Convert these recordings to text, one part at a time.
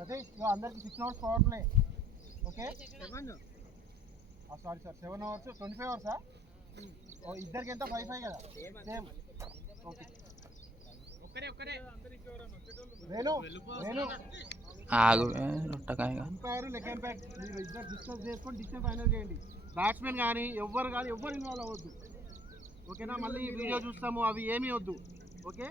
అందరికి 6 hours power play. Okay sorry sir 7 hours 25 hours ఇద్దరికి ఎంత 5 కదా same. Okay Venu Venu umpire leg umpire మీరు ఇద్దరు డిస్కస్ చేసుకొని డిసిషన్ ఫైనల్ చేయండి. బ్యాట్స్మెన్ కానీ ఎవ్వరు ఇన్వాల్వ్ అవ్వద్దు. ఓకేనా? మళ్ళీ వీడియో చూస్తాము అవి ఏమీ వద్దు. ఓకే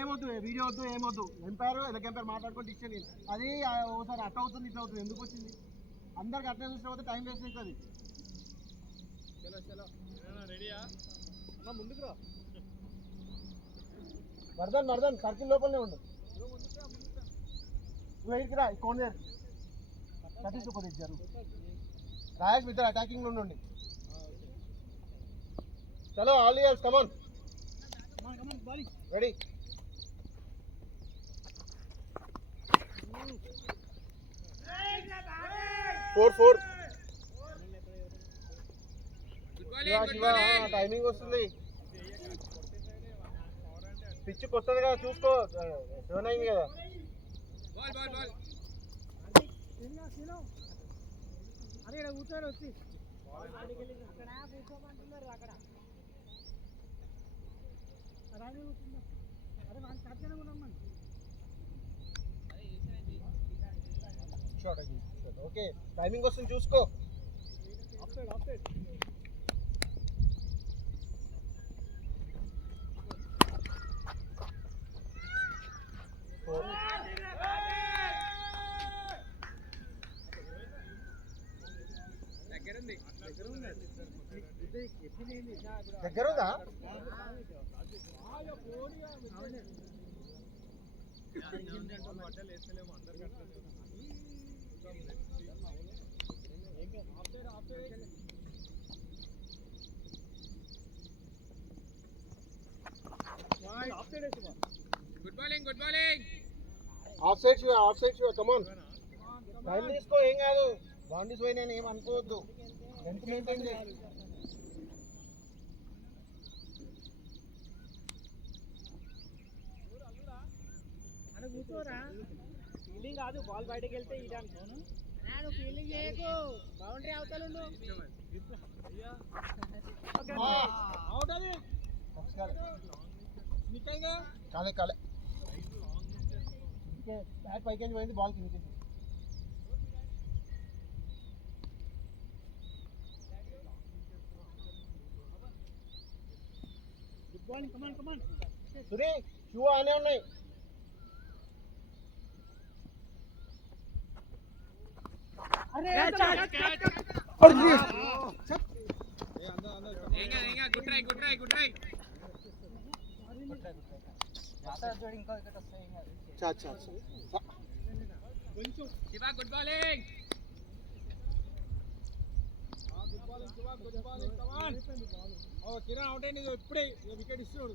ఏమొద్దు, వీడియో వద్దు, ఏమొద్దు. ఎంపైర్ లెగ్ ఎంపైర్ మాట్లాడుకొని డిసిషన్ చేయండి. అది ఒకసారి అట్ అవుతుంది ఇట్ అవుతుంది ఎందుకు వచ్చింది? అందరికి అట్లా చూసిన పోతే టైం వేస్ట్ అవుతుంది. వర్ధన్ సర్కిల్ లోపలనే ఉండు. నువ్వు ఎయిట్కి రా కోనేరు సతీష్ కొద్ది ఇచ్చారు. రాయేష్ ఇద్దరు అటాకింగ్ లో ఉండండి. చలో all years come on ready. Four timing వస్తుంది. పిచ్ కొత్తది కదా చూసుకో. 7 అయింది కదా. కూర్చోడు వచ్చి కూర్చోమంటున్నారు అక్కడ. ఓకే టైమింగ్ వస్తుంది చూసుకో. దగ్గరుందా? గుడ్ బాలింగ్ ఆఫ్ సైడ్ షూ కమాన్. టైం తీసుకో ఏం కాదు. బౌండరీస్ పోయినా ఏం అనుకోవద్దు. ఎంత మెయింటైన్ చేయాలి. కూర్చోరా ఫీలింగ్ కాదు. బాల్ బయటకు వెళ్తే ఇదాను ఫీలింగ్ చేయకు. బౌండరీ అవతలుండు. కాలే బ్యాట్ పైకి పోయింది. బాల్ కింద. సురీ షూ ఆనే ఉన్నాయి. కిరణ్ అవుట్ అయింది ఇప్పుడే. వికెట్ ఇస్తున్నాడు.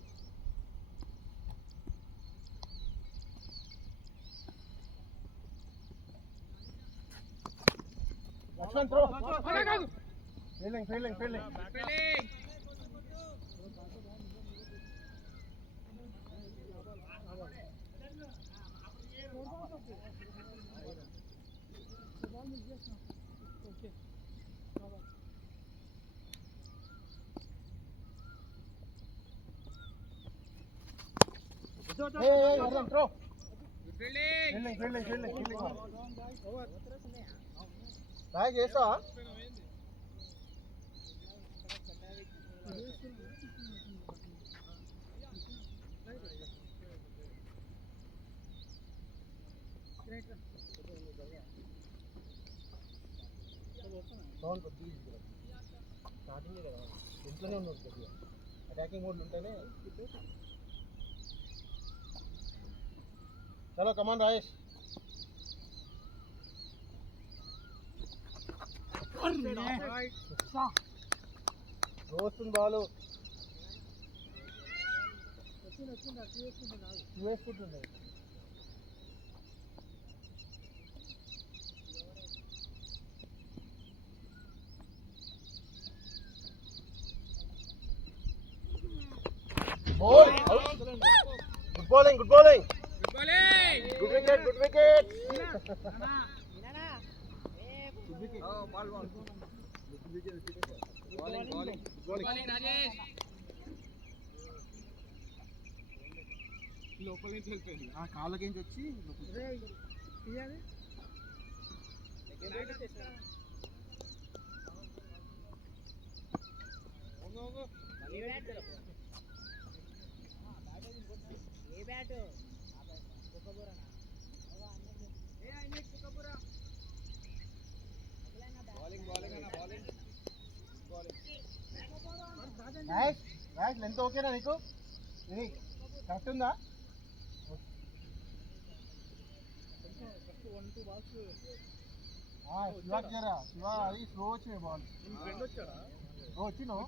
లక్ష్మణ్ త్రో. ఫీల్డింగ్ ట్రై చేస్తావా? స్టార్టింగ్ కదా ఇంట్లోనే ఉన్నాడు కొద్దిగా. అటాకింగ్ మోడ్లు ఉంటేనే. చలో కమాన్ రాయేష్. వస్తుంది Balu. వేసుకుంటుండే. Good bowling. Good wicket, good wicket. Bowling, Rajesh. లోపల నుంచి వెళ్ళిపోయింది ఆ కాళ్ళకి నుంచి వచ్చి లెంత్ ఓకేనా నీకు ఇది కరెక్ట్ ఉందా శివ అది స్లో వచ్చినాయి బాల్ వచ్చినావు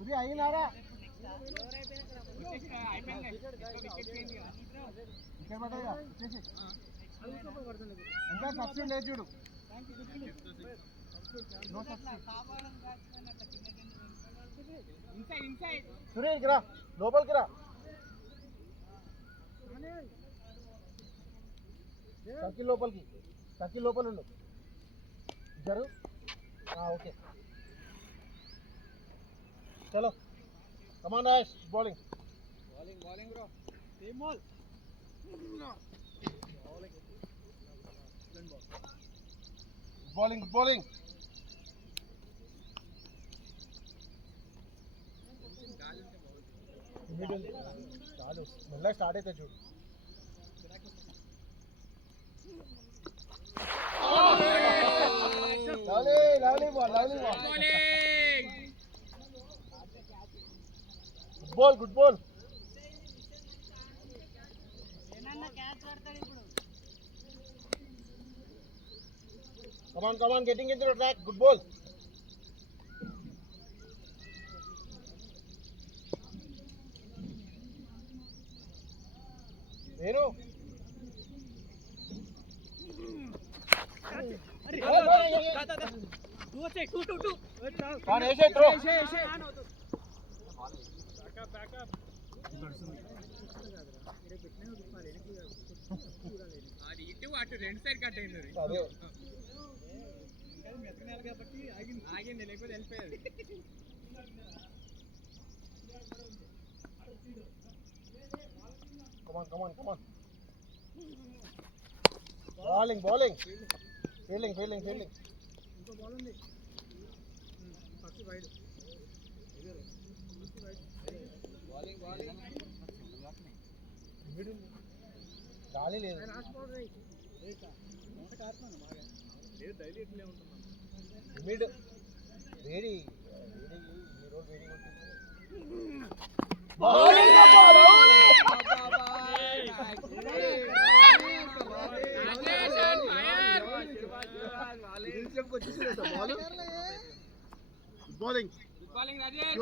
ఇది అయినారా ఎంత సబ్సిడీ లేదు చూడు సురేష్ రా లోపలికి రా సర్కిల్ లోపల ఉండు జరు ఓకే చలో come on Raj bowling bro same ball bowling చాలు మళ్ళీ స్టార్ట్ అయితే చూడు lovely ball good ball come on getting into the track good ball Venu back up అది ఇటు అటు రెండు సైడ్ కట్ అయింది అదే మెత్తనాలి కాబట్టి ఆగింది లేకపోతే వెళ్ళిపోయేది come on bowling fielding ఇంకో బాల్ ఉంది ఫస్ట్ వైడ్ bowling గాలి లేదు డైలీ ఇట్లే ఉంటున్నాం మిడ్ వేడి ఈ రోజు వేడి బౌలింగ్ రాజేష్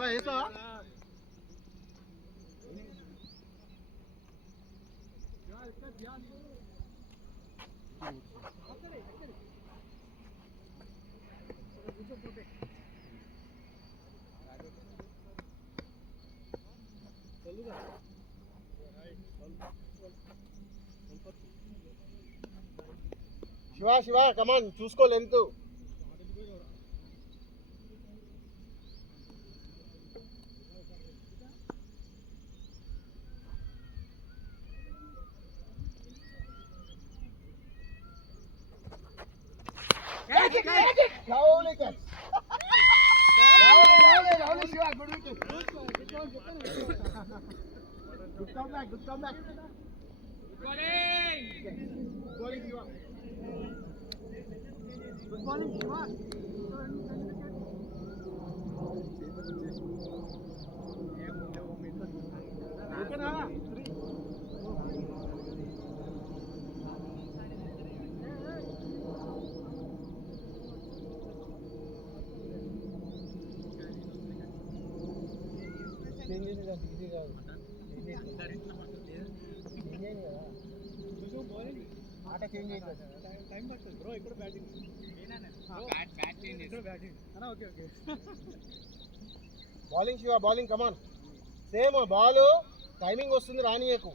శివ కమాన్ చూసుకో length Lovely catch. Lovely Shiva, good wicket. Good comeback. Good bowling Shiva. Good bowling Shiva. Okay na? 3. Easy కాదు ఆట చేంజ్ అవుతుంది. టైం పడుతుంది బ్రో. ఇక్కడ బ్యాటింగ్ బ్యాట్ చేంజ్ ఇక్కడ బ్యాటింగ్ అన్నా. Okay okay. Bowling Shiva, bowling come on. Same ball timing వస్తుంది, రానియకు.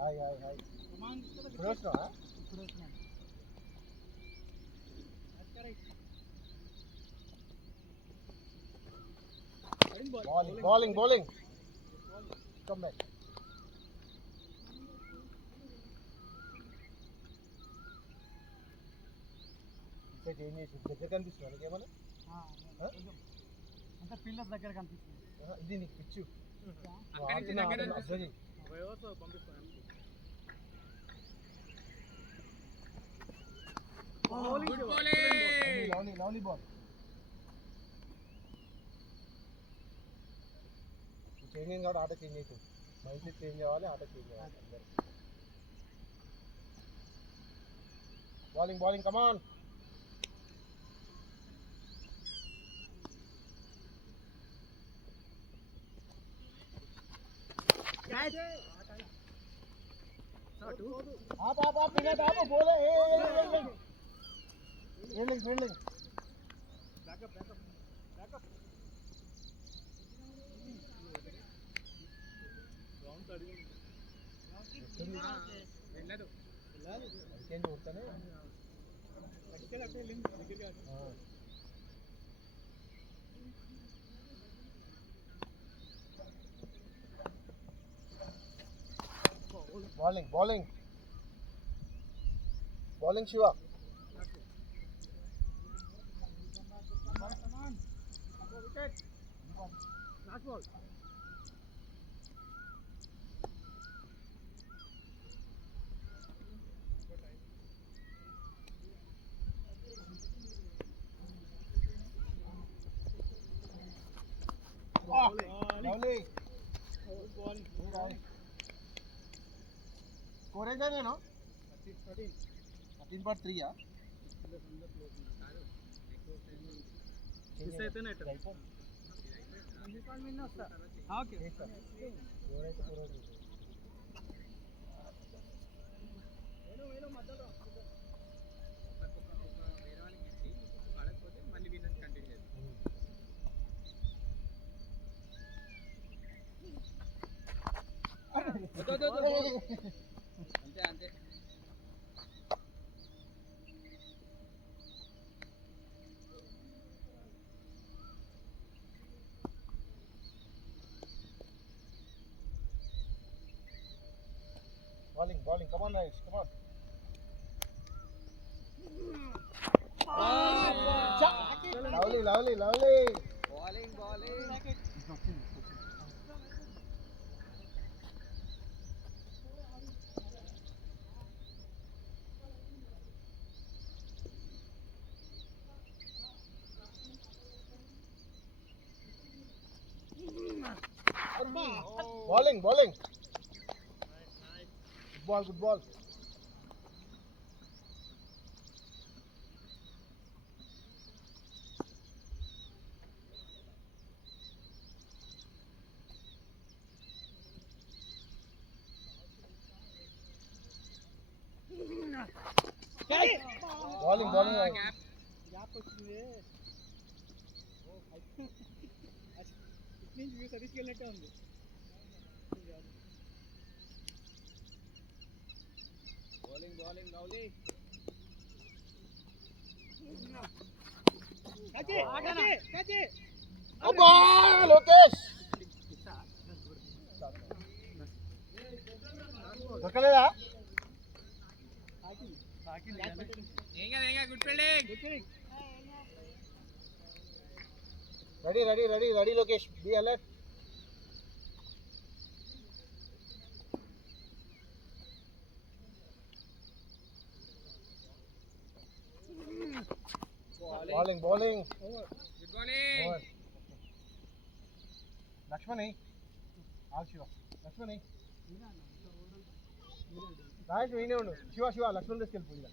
Hi hi hi. ఇప్పుడు వస్తున్నావా? Bowling, bowling, bowling. Come back. ఇక్కడ చేంజ్ చేసి దగ్గర కనిపిస్తుంది నీకేమన్నా? అంటే ఫీల్డర్స్ దగ్గర కనిపిస్తుంది. ఇది నీకు పిచ్చు లవ్లీ బాల్. చేంజ్ అయింది కాబట్టి ఆట చేంజ్ అవుతుంది. మైండ్ సెట్ చేంజ్ అవ్వాలి, ఆట చేంజ్ అవ్వాలి అందరికి. Bowling bowling come on. Bowling, bowling, bowling Shiva. Come on, wicket. Last ball. Lovely. Ball. Score is there, no? 13.3. Miss అయితేనే ఓకే. అంతే. Bowling, bowling, come on guys, come on. Lovely, lovely, lovely. Bowling. Bowling, bowling. Good ball, good ball. Bowling, bowling. Gap వచ్చింది. ఇట్నుంచి view సర్వీస్కి వెళ్ళినట్టే ఉంది. Bowling, lovely. Catch it. Abba, Lokesh. దొరకలేదా? Good fielding. Ready Lokesh, be alert. Bowling. Good bowling. Lakshmani. Lakshmani. Right, we know. Shiva, Lakshman తీసుకెళ్ళిపోయిందా?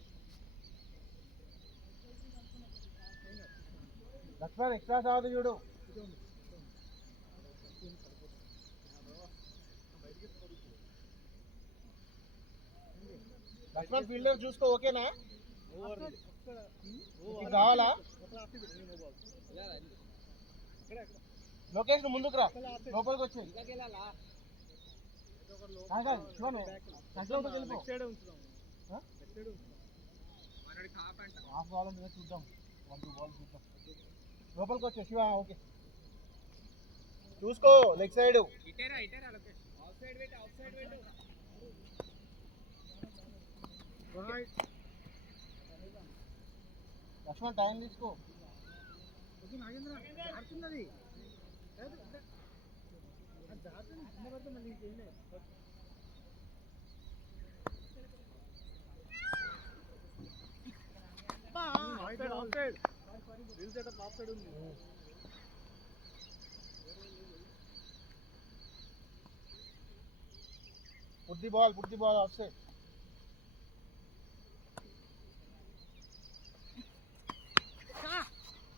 Lakshman extra సాగు చూడు. Laxman fielder చూసుకో, ఓకేనా? Over నీకు కావాలా? లోకేష్ నువ్వు ముందుకు రా, లోపలికి వచ్చి చూద్దాం. 1-2 బాల్ చూద్దాం. లోపలికి వచ్చే శివ, ఓకే చూసుకో లెగ్ సైడ్. లక్ష్మణ్ టైం తీసుకో. Put the ball outside.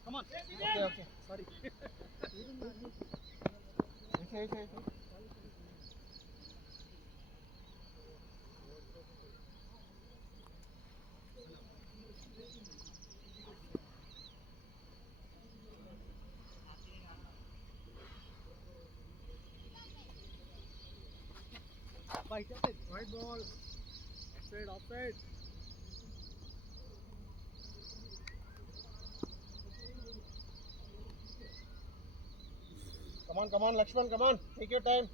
Come on. Okay. Sorry. Okay. Right ball. Offside. Come on, Lakshman, come on. Take your time.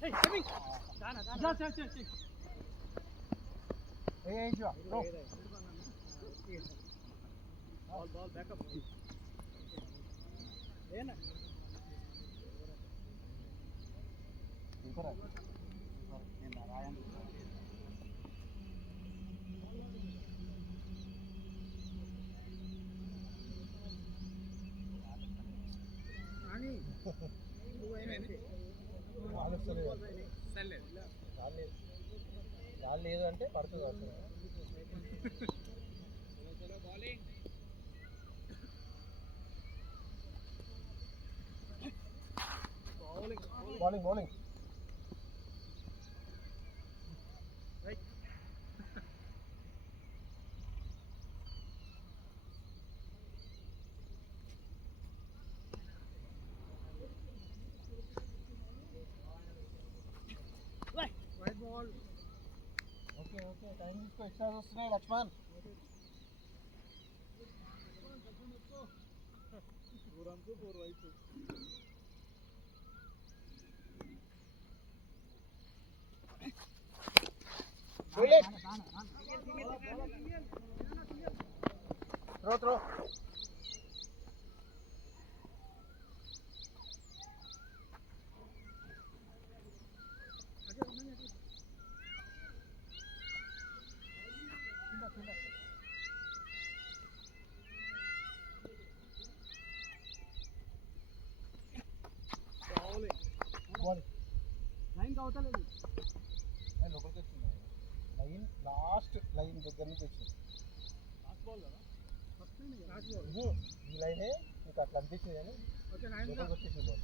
Hey, coming. Hey, Shiva. Go. Ball, back up. లేదు అంటే పడుతుంది అవసరం. Bowling. Right. Right ball. Okay. Time తీసుకో. Extra వస్తున్నాయి లక్ష్మణ్. దూరంకు 4 వైపు. Throw. Line కావట్లేదు. లోపలికి వచ్చింది. లైన్ లాస్ట్ లైన్ దగ్గర నుంచి వచ్చింది. ఈ లైనే మీకు అట్లా అనిపించింది కానీ లోపలికి వచ్చేసింది బాల్.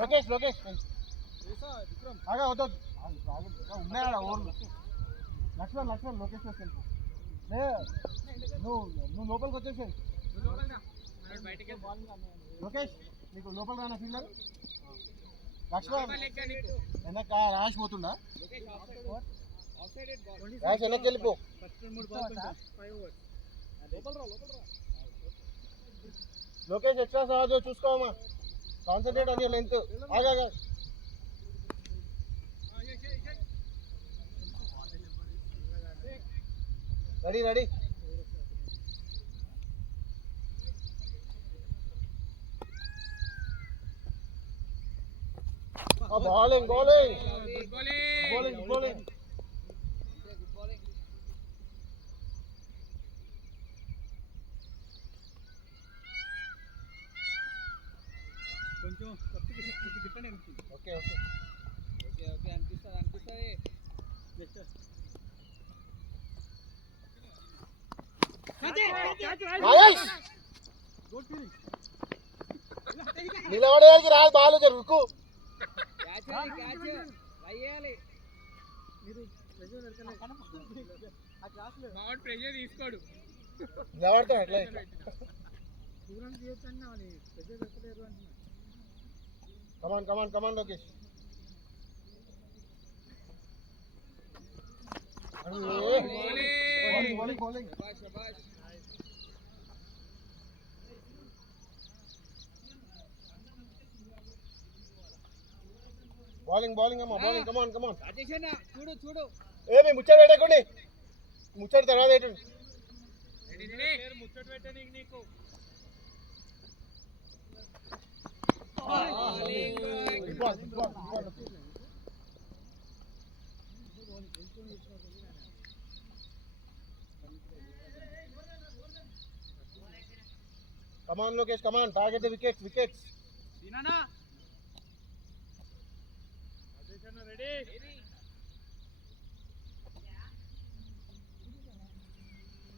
లోకేష్ ఆగా వద్దు ఉన్నాయా ఓవర్లు. లక్ష్మణ్ లోకేష్ వెళ్ళిపో. నువ్వు లోపలికి వచ్చేసాయి. లోకేష్ నీకు లోపల రానా ఫీల్డర్? లక్ష్మణ్ వెనక ర్యాష్ పోతుండా? ర్యాష్ వెనక్కి వెళ్ళిపో. లోకేష్ ఎక్స్ట్రా సహాజు చూసుకోమా. కాన్సన్ట్రేట్ అని లెంత్. ఆగా రెడీ. Bowling. కొంచెం డిఫరెంట్ అనిపించింది. ఓకే అనిపిస్తుంది. రాజేష్ నిలబడేదానికి రాదు బాల్ జరుగు ప్రెషర్ తీసుకోడు నిలబడతాం ఎట్లా come on come on come on Lokesh bowling bowling bowling bowling అమ్మా బౌలింగ్ కమాన్ కమాన్ చూడు చూడు మీ ముచ్చట పెట్టకండి ముచ్చట తర్వాత ఏంటండి ముచ్చట పెట్టని నీకు Come on, Lokesh, come on, target the wickets, wickets. Dinana. Ready?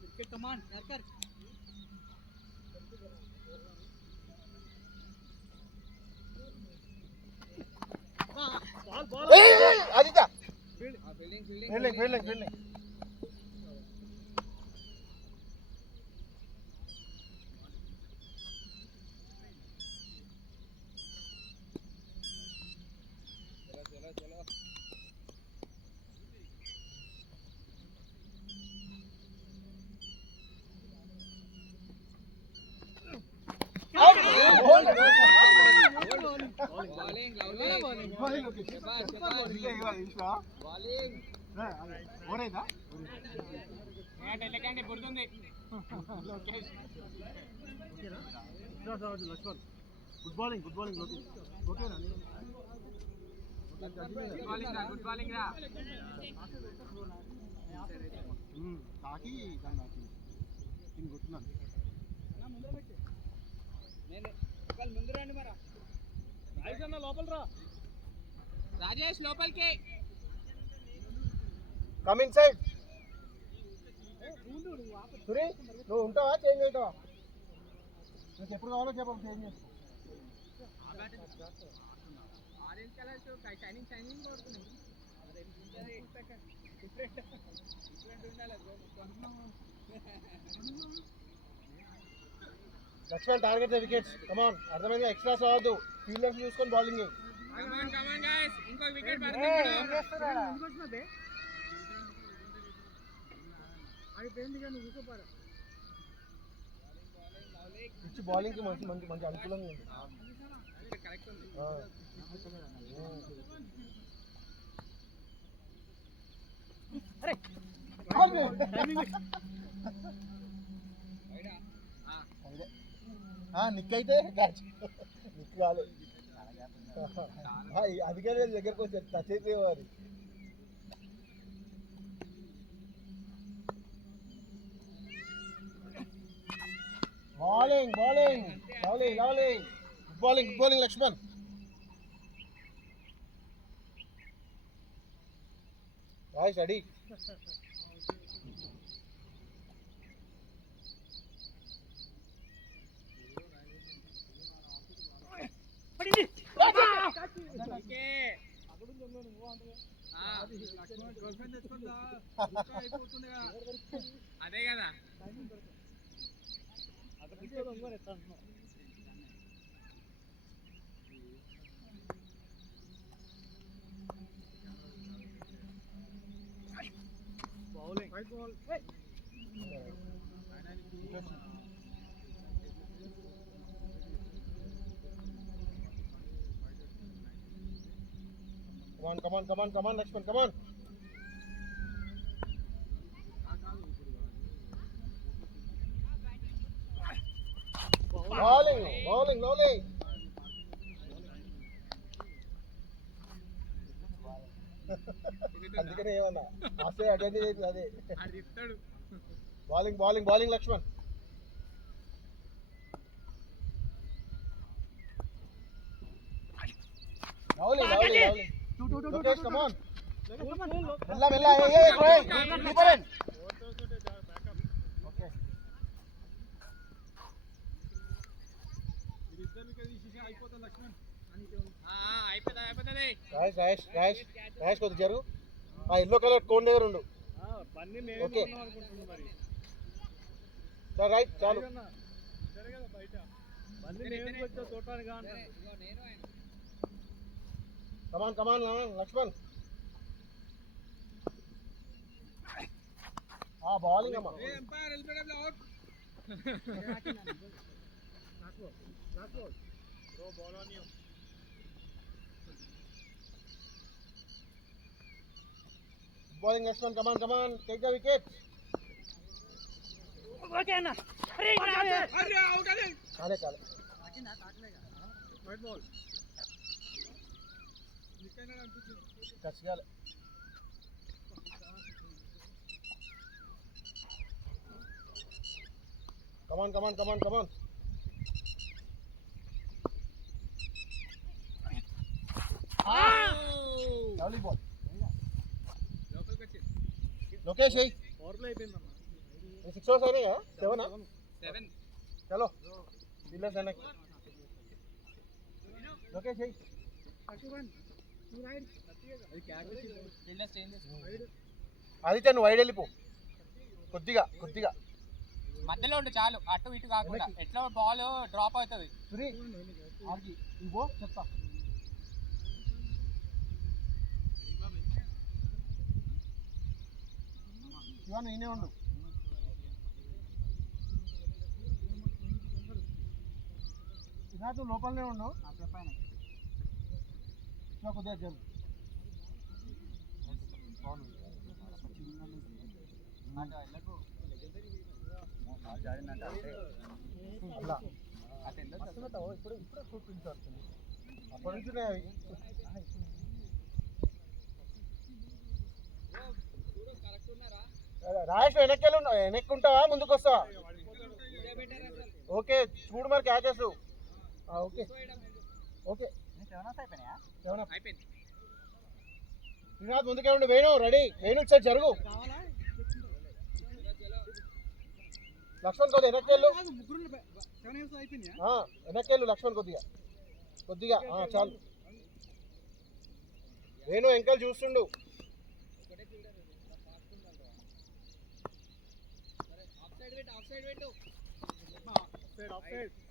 Wicket, come on, Yarkar. Ball. Hey, Aditya. Fielding. Good bowling, Lokesh. Okay, Good bowling. తాకి దాన్ని దీన్ని కొట్టున్నాను ముందు రండి మరా రాజేష్ లోపల రా రాజేష్ లోపలికి కమ్ ఇన్ సైడ్ సురే నువ్వు ఉంటావా చేంజ్ అవుతావా నీకు ఎప్పుడు కావాలో చెప్పు చేంజ్ చేస్తా ఆరెంజ్ కలర్ షైనింగ్ కొడుతున్నాయి లక్ష్మణ్ టార్గెట్ ద వికెట్స్ కమాన్ అర్థమైంది ఎక్స్ట్రాస్ అవ్వద్దు ఫీల్డర్స్ చూసుకొని బౌలింగ్ కమాన్ గైస్ ఇంకొక వికెట్ పడుతుంది పిచ్ బౌలింగ్ కి మంచి అనుకూలంగా ఉంది కరెక్ట్ ఉంది నిక్ అయితే క్యాచ్ నిక్ కాదు అందుకే దగ్గరకు వచ్చారు టచ్ అయితే వారి bowling good bowling Lakshman steady అదే కదా bowling white ball Come on, Lakshman, come on. Bowling. అందుకనే ఏమన్నా అసలే అడ్వాంటేజ్ అవుతుంది అదే bowling Lakshman lovely Lokesh, come on. Mella. Hey, keeper in. Okay. అయిపోతుంది. రాయేష్ కొద్దిగా జరుగు. ఆ ఎల్లో కలర్ కోన్ దగ్గర ఉండు. ఓకే రైట్ చాలు. కమాన్ కమాన్ లక్ష్మణ్. బౌలింగ్ అమ్మా. Bowling Ashwin, come on, take the wicket. Okay, Anna. Hurry, out. Kale. White ball. Touch gale. Come on. Lovely ball. Lokesh है 6 overs అయినాయి కదా 7 चलो दिल्ला सेना लोकेश है ఆదిత్య నువ్వు వైడ్ వెళ్ళిపో కొద్దిగా మధ్యలో ఉండు చాలు, అటు ఇటు కాకుండా. ఎట్లా బాల్ డ్రాప్ అవుతుంది. సురీ ఆర్కి ఇవ్వో చెప్తా. శివ నేనే ఉండు. నువ్వు లోపలనే ఉండు. శివ కొద్దిగా జరుగు. ఇప్పుడు చూపించాల్సింది అప్పటి నుంచి రాయేష్ వెనక్కి ఉంటావా ముందుకు వస్తావా? ఓకే చూడు మరి క్యాచెస్. ఓకే శ్రీనాథ్ ముందుకే ఉండు. వేణు రెడీ. వేణు సార్ జరుగు. లక్ష్మణ్ కొద్దిగా వెనక్కెళ్ళు లక్ష్మణ్ కొద్దిగా చాలు. వేణు ఎంకల్ చూస్తుండు.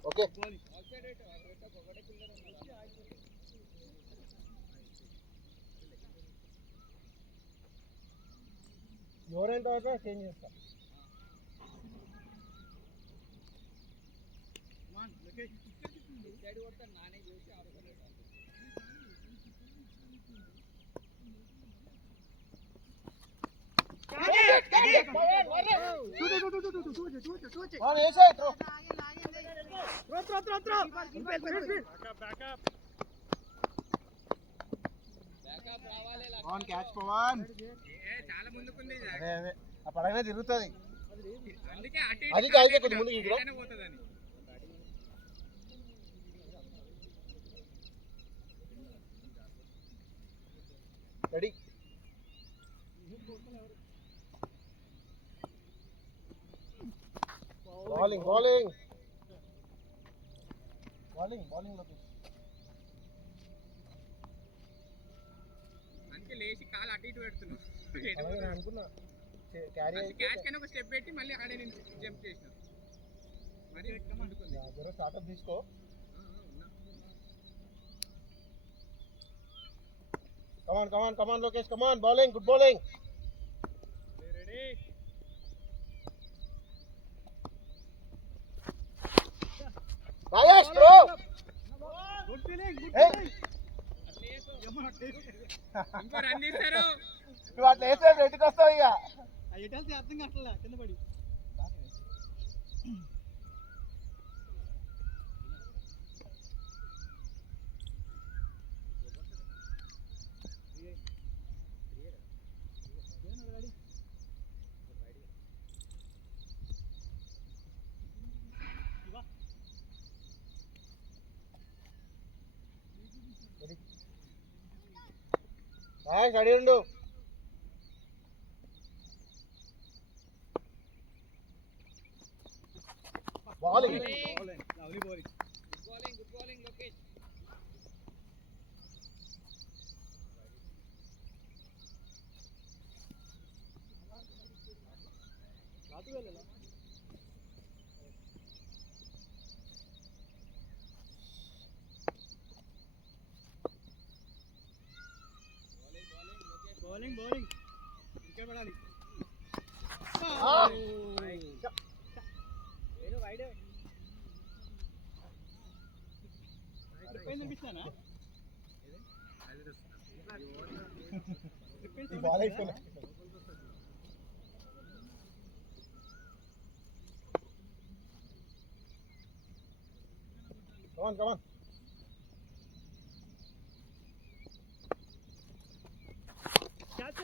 ఓకే ఎవరైన తర్వాత చేంజ్ చేస్తా. చాలా ముందుకుంది. అదే ఆ పడగనే తిరుగుతుంది. అందుకే అయితే కొద్ది ముందుకు పోతుందని. రెడీ. బౌలింగ్ లోకి అందుకే లేచి కాలు అటు ఇటు పెడుతున్నావు. అనుకున్నా క్యాచ్ కన్నా ఒక స్టెప్ పెట్టి మళ్ళీ అక్కడే నేను జంప్ చేసిన. మరి స్టార్ట్అప్ తీసుకో. Come on Lokesh come on. Bowling good bowling. రాయేష్ త్రో. Good feeling. ఇంకో రన్ తీశారు. నువ్వు అట్లా వేస్తే రెడ్డికి వస్తావు. ఇక ఎటెళ్తే అర్థం కావట్లే కింద పడి. రెడీ ఉండు. Bowling lovely bowling. Good bowling. bowling Lokesh. Bowling ఇంకా పడాలి. Come on. Catch,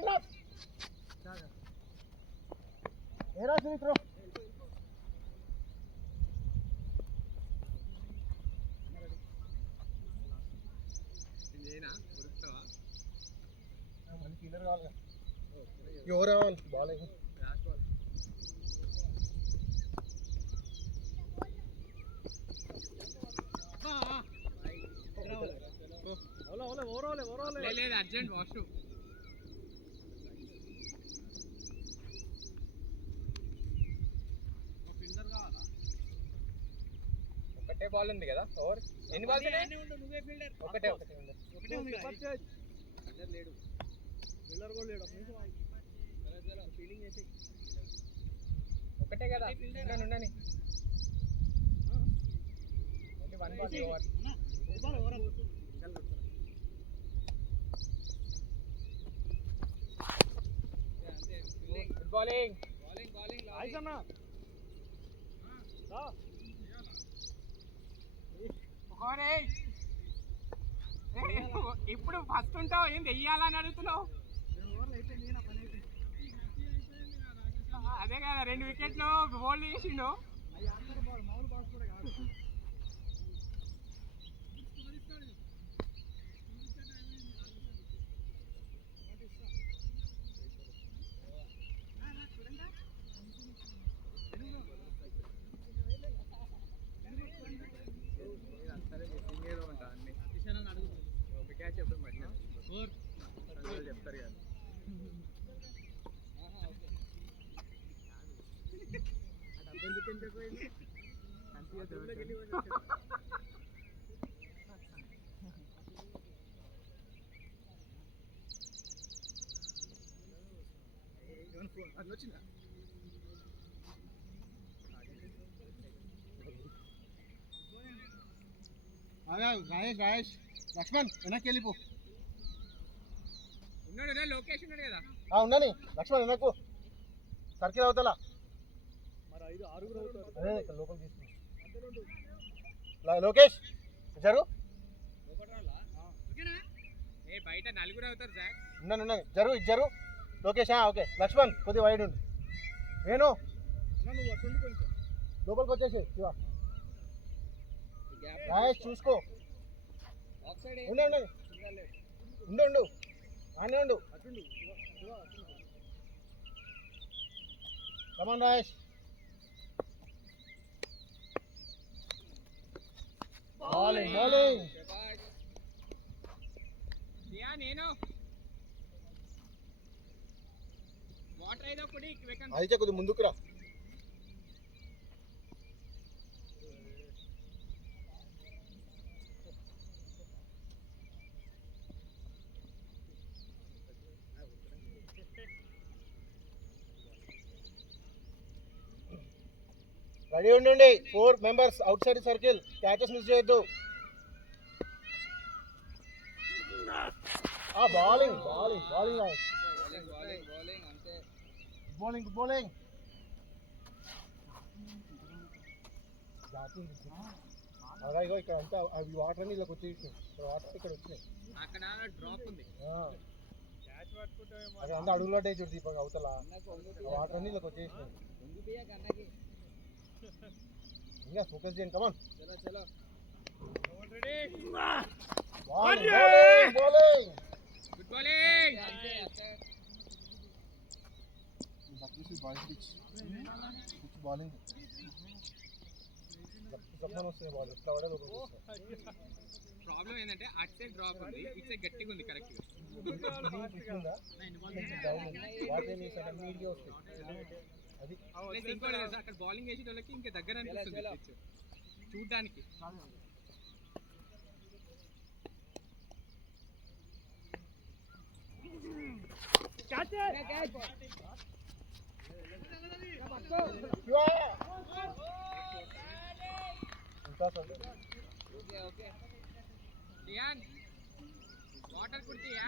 enough. Era throw. ఎవరు బౌలింగ్ లేదు అర్జెంట్ వాష్రూమ్. ఒకటే బాల్ ఉంది కదా ఓవర్ ఎన్ని బాల్స్ నువ్వే ఫీల్డర్ ఒకటే లేడు ఫీల్డర్ కూడా లేడు ఫీలింగ్ చేసి ఒకటే కదా ఉండని one ball over good bowling nice అన్న ఇప్పుడు ఫస్ట్ ఉంటావు ఏంది వెయ్యాలని అడుగుతున్నావు. అదే కదా 2 వికెట్లు బౌల్ చేసిండు. చెప్తారు కదా రాయేష్ లక్ష్మణ్ వెనక్కి వెళ్ళిపో. ఉన్నాడు లోకేష్ ఉన్నాడు కదా ఉన్నాని లక్ష్మణ్ వెనక్కు సర్కిల్ అవుతలా లోపల తీసుకున్నా లోకేష్ జరు బయట 4 అవుతారు సార్. ఉన్నాను జరు ఇద్దరు లోకేష్ ఓకే లక్ష్మణ్ కొద్దిగా వైడ్ ఉండు. నేను లోపలికి వచ్చేసి శివ రాయేష్ చూసుకో ఉండు ఆనే ఉండు. కమాన్ రాయేష్ బౌలింగ్ నేను వాటర్ ఏదో అయితే కొద్దిగా ముందుకు రా. రెడీ ఉండండి 4 members out side circle catches miss చేయొద్దు. బౌలింగ్ ఇక్కడ అంతా అవి వాటర్ అని ఇలా వచ్చేసినాయి. వాటర్ ఇక్కడ వచ్చినాయి. అది అంతా అడుగులోటే చూడు దీపక్ అవతల వాటర్ అని ఇలా వచ్చేసినాయి. ఇంకా ఫోకస్ చేయండి. కమాన్ బౌలింగ్ ప్రాబ్లం ఏంటంటే అటు సైడ్ డ్రాప్ ఉంది, ఇటు సైడ్ గట్టిగా ఉంది కరెక్ట్ గా. ప్లస్ ఇంకోటి తెలుసా, అక్కడ బౌలింగ్ వేసే వాళ్ళకి ఇంకా దగ్గర అనిపిస్తుంది pitch చూడ్డానికి. వాటర్ కుడితీయా?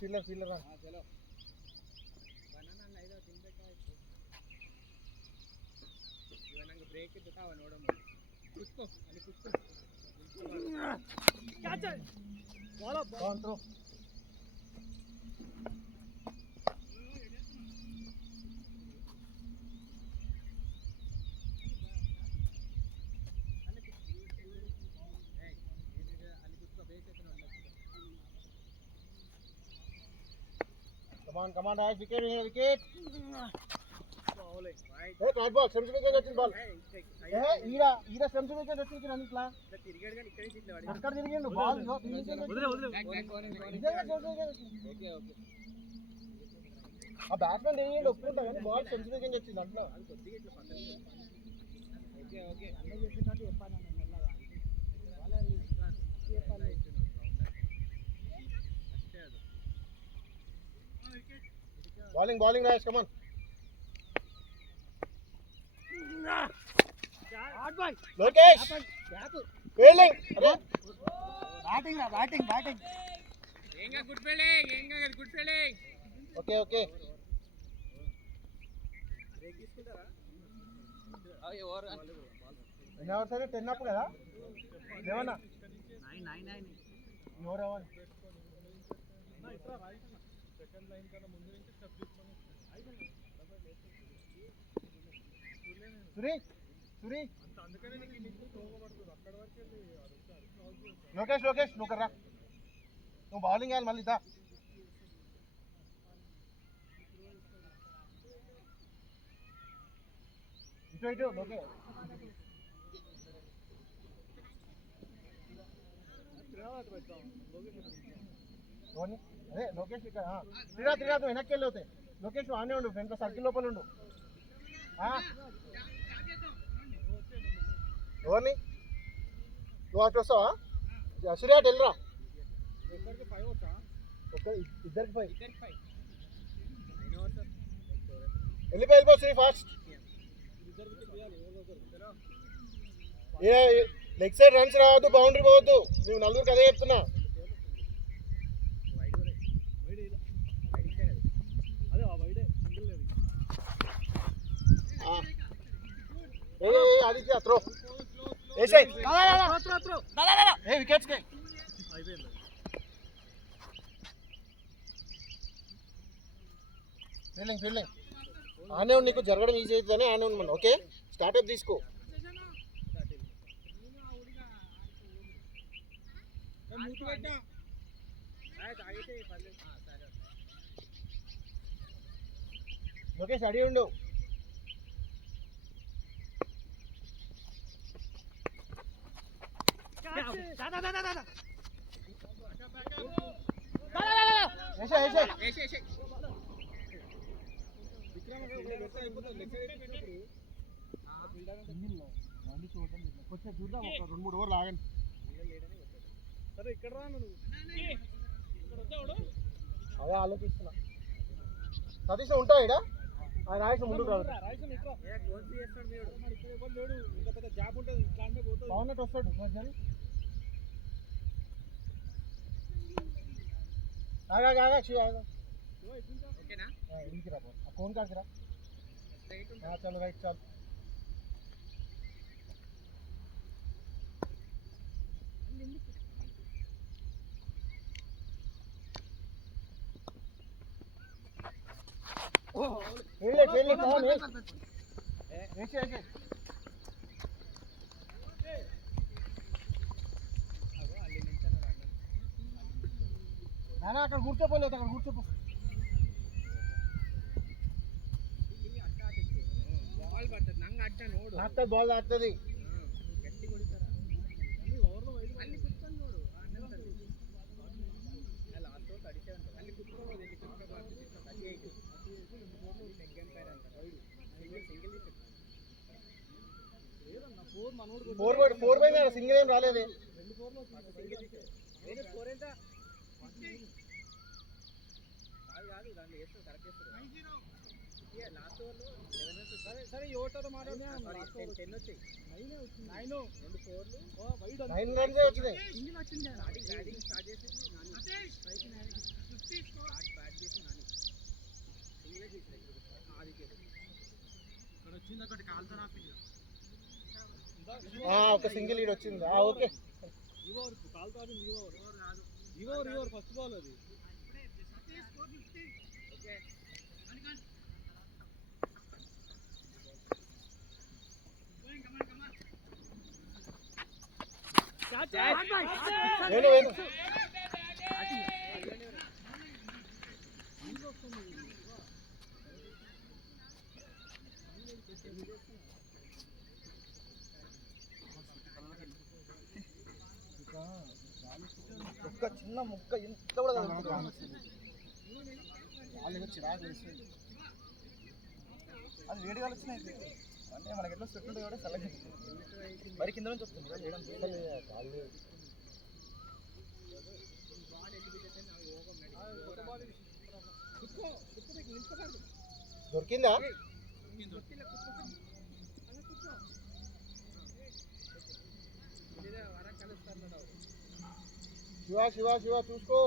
ఫీల్డర్ ಬ್ರೇಕ್ ಇತ್ತು ನೋಡೋಣ ಕುತ್ಕೋ ಅಲ್ಲಿ ಕುತ್ಕೋ Come on, guys, wicket, wicket. Hey, card box, stumps wicket వచ్చిన బాల్. ఈడ stumps wicket వచ్చిన అన్నిట్లా. తిరిగాడు కానీ ఇక్కడే సీట్లు వాడి. అక్కడ తిరిగిండు బాల్ వదిలే. ఓకే. ఆ బ్యాట్స్‌మెన్ తిరిగిండు ఒప్పుకుంటా కానీ బాల్ stumps wicket వచ్చింది అట్లా. అది కొద్దిగా ఇట్లా పక్కన. ఓకే. అన్న చెప్పినట్టు చెప్పాను నేను మెల్లగా. వాళ్ళ Bowling, guys, come on. Lokesh. Fielding. Batting. Yenga good fielding. Okay. Break తీసుకుంటారా? అయ్యో ఓవర్. ఎన్ని అవర్స్ అయితే 10 అప్పుడు కదా? 11 9 ఓవర్ అవ్వాలి. సెకండ్ లైన్ కన్నా ముందు నుంచి స్టెప్ తీసుకొని సురీ అంత అందుకనే నీకు తోగబడుతుంది అక్కడ వరకు లోకేష్ నువ్వు కర్రా నువ్వు బౌలింగ్ వేయాలి మళ్ళీ దా ఇటు లోకేష్ అదే లోకేష్ ఇక్కడ తిరగదు వెనక్కి వెళ్ళి అవుతాయి లోకేష్ ఆనే ఉండు ఫ్రంట్ సర్కిల్ లోపల ఉండు ఎవరిని నువ్వు అటు వస్తావా సూర్య అటు వెళ్ళరా ఇద్దరికి 5 వెళ్ళిపో Sri fast leg side runs రావద్దు బౌండరీ పోవద్దు నువ్వు నలుగురికి అదే చెప్తున్నా ఆదిత్య త్రో వికెట్స్ ఫీల్డింగ్ ఆనే నీకు జరగడం ఈజీ అవుతుందని ఆనే ఉంది ఓకే స్టార్ట్అప్ తీసుకో లోకేష్ అడిగి ఉండు కొంచెం చూద్దాం ఒక 2-3 ఓవర్లు ఆగండి సరే ఇక్కడ రా నువ్వు అదే ఆలోచిస్తున్నా సతీష్ ఉంటావు ఇక్కడ ఆయన రాయసం ముందుకు రాదు బాగున్నట్టు వస్తాడు ఫోన్ కాకిరా చాలు రైట్ చాలు అక్కడ కూర్చోపోలేదు, అక్కడ కూర్చోపో. బాల్ పడుతుంది నంగ అడ్డ నోడు ఆడుతుంది, బాల్ ఆడుతుంది. గట్టి కొడతారా అన్ని కుట్టుకొని నోడు లాస్ట్ వరకు అడిచే ఉంటారు అన్ని కుట్టుకోబోదు ఎన్ని కుట్టుకోబోదు 38 సెకండ్ ఫైర్ అంట సింగిల్ ఫోర్ పోయింది, సింగిల్ ఏం రాలేదు. స్కోర్ ఎంత కాదు దాంట్లో వేస్తాడు కరెక్ట్ వేస్తాడు లాస్ట్ ఓవర్లో 11 సరే సరే ఓటర్ మాట్లాడుతున్నా 10 వచ్చాయి 9 రెండు ఫోర్లు 9 runs వచ్చినాయి. సింగిల్ వచ్చింది బ్యాటింగ్ స్టార్ట్ చేసేది నాని బ్యాట్ చేసి నాని సింగిలే చేసాడు ఆదిత్య ఇక్కడ వచ్చింది ఒకటి కాల్తో రాపింది ఒక సింగిల్ లీడ్ వచ్చింది. ఓకే ఫస్ట్ బాల్ అది. వేణు ఒక్క చిన్న ముక్క ఇంత కూడా చిరాకు వేస్తుంది. అది వేడి కాలు వచ్చినాయి అంటే మనకి ఎట్లా సెట్ ఉంటుంది కాబట్టి చల్లగా మరి కింద నుంచి వస్తుంది దొరికిందా? శివ శివ శివ చూసుకో.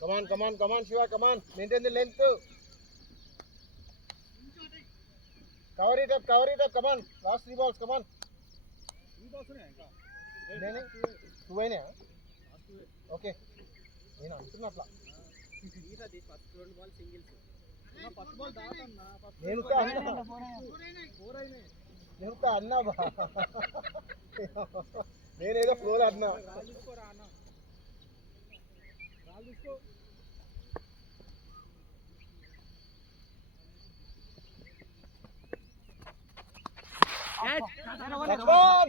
Come on, come on, come on, Shiva, come on. Maintain the length. Cover it up, come on. Last 3 balls, come on. 3 balls ఉన్నాయి ఇంకా. నేను 2 అయినా? ఓకే. నేను అంటున్నా అట్లా. ఈసారి ఫస్ట్ 2 బాల్ సింగిల్స్. నా ఫస్ట్ బాల్ దాటన్నా. నేను అన్నా. 4 అయినాయి. నేను అన్నా బా. నేనేదో ఫ్లోర్ అన్నా. రాల్ తీసుకోరా అన్న. రాల్ తీసుకో. Come on.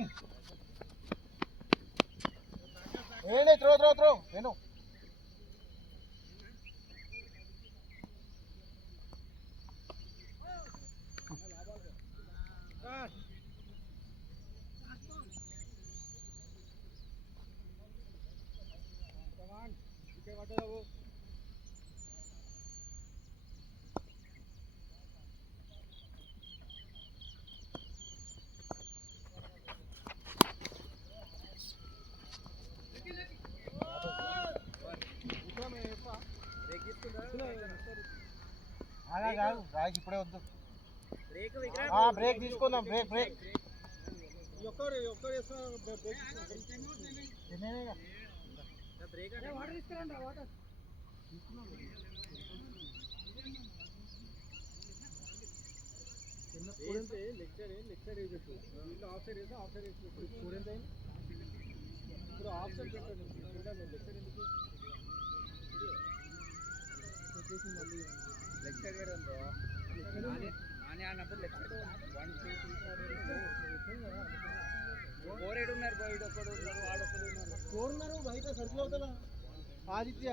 Throw. Venu. కాదు రాయికి ఇప్పుడే వద్దు. బ్రేక్ తీసుకుందాం. బ్రేక్ ఒక్కరు లెక్చర్ వేయచ్చు. దీంట్లో ఆఫ్ సైడ్ వేసి స్కోర్ ఎంత అయింది? ఇప్పుడు ఆఫ్ సైడ్ పెట్టండి. లెక్చర్ ఎందుకు లెక్చర్ వేయడం బ్రో. నాని అన్నప్పుడు లెక్చర్ 1 2 3 4 8 ఉన్నారు బ్రో. ఇడొక్కడు ఉన్నాడు, వాడొక్కడు ఉన్నాడు. 4 ఉన్నారు బయట సర్కిల్ అవుతారా? ఆదిత్య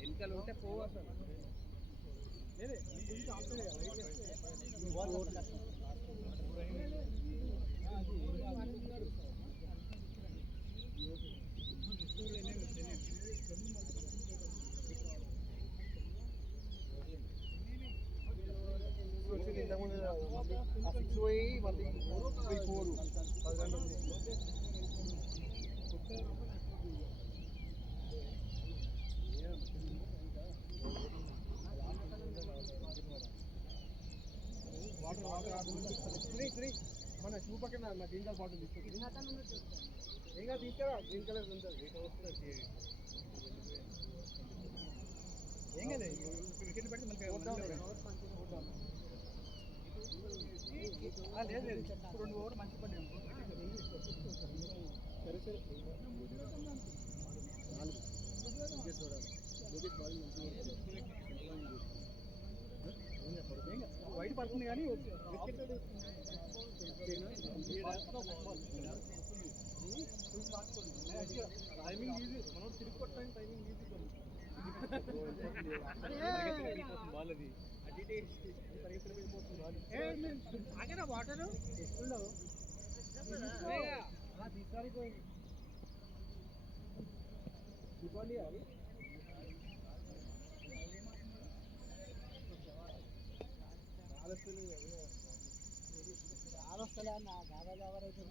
వెనకాల ఉంటే పోవు అసలు. వచ్చింది ఇంతకుముందు ఆ 6 పోయి మళ్ళీ 4 10 గంటలు మన షూ పక్కన నా గ్రీన్ కలర్ బాటిల్ తీసుకొచ్చి ఇంకా తీసుకురా గ్రీన్ కలర్ ఉంటుంది ఏం కదా వికెట్ పెట్టి లేదు లేదు 2 ఓవర్ మంచి పడ్డాయి సరే సరే 4 వికెట్స్ వైట్ పడుతుంది కానీ టైమింగ్ ఈజీ మనం తిరిగి కొట్టడానికి టైమింగ్ ఈజీ బాల్ అది ఆగరా వాటర్ ఎట్లుండవు తీసుకురాలిపోయింది ఇవ్వండి అది వస్తలే అన్న గాలి ఎవరైతే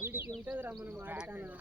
వీడికి ఉంటుంది రా మనం ఆడతాను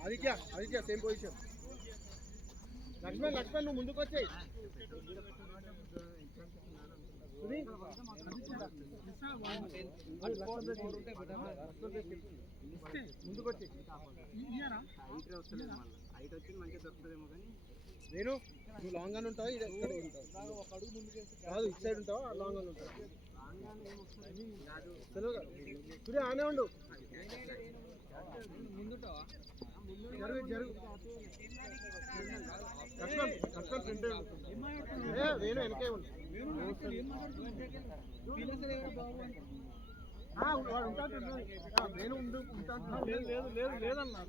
ఆదిత్య ఆదిత్య సేమ్ పొజిషన్ లక్ష్మణ్ లక్ష్మణ్ నువ్వు ముందుకు వచ్చాయి ముందుకు వచ్చి హైట్ వచ్చి మంచిగా దొరుకుతుందేమో కానీ నేను నువ్వు లాంగ్ అని ఉంటావు ఇది ఎక్కడ ఉంటావు ఒక అడుగు ముందుకు కాదు ఇటు సైడ్ ఉంటావు లాంగ్ అని ఉంటావు సూర్య ఆనే ఉండు జరుగు జరుగు లక్ష్మణ్ లక్ష్మణ్ ఫ్రెండ్ వేణు వెనకే ఉండు వాడు ఉంటాడు నేను ఉంటాను. లేదు లేదు లేదు లేదన్నా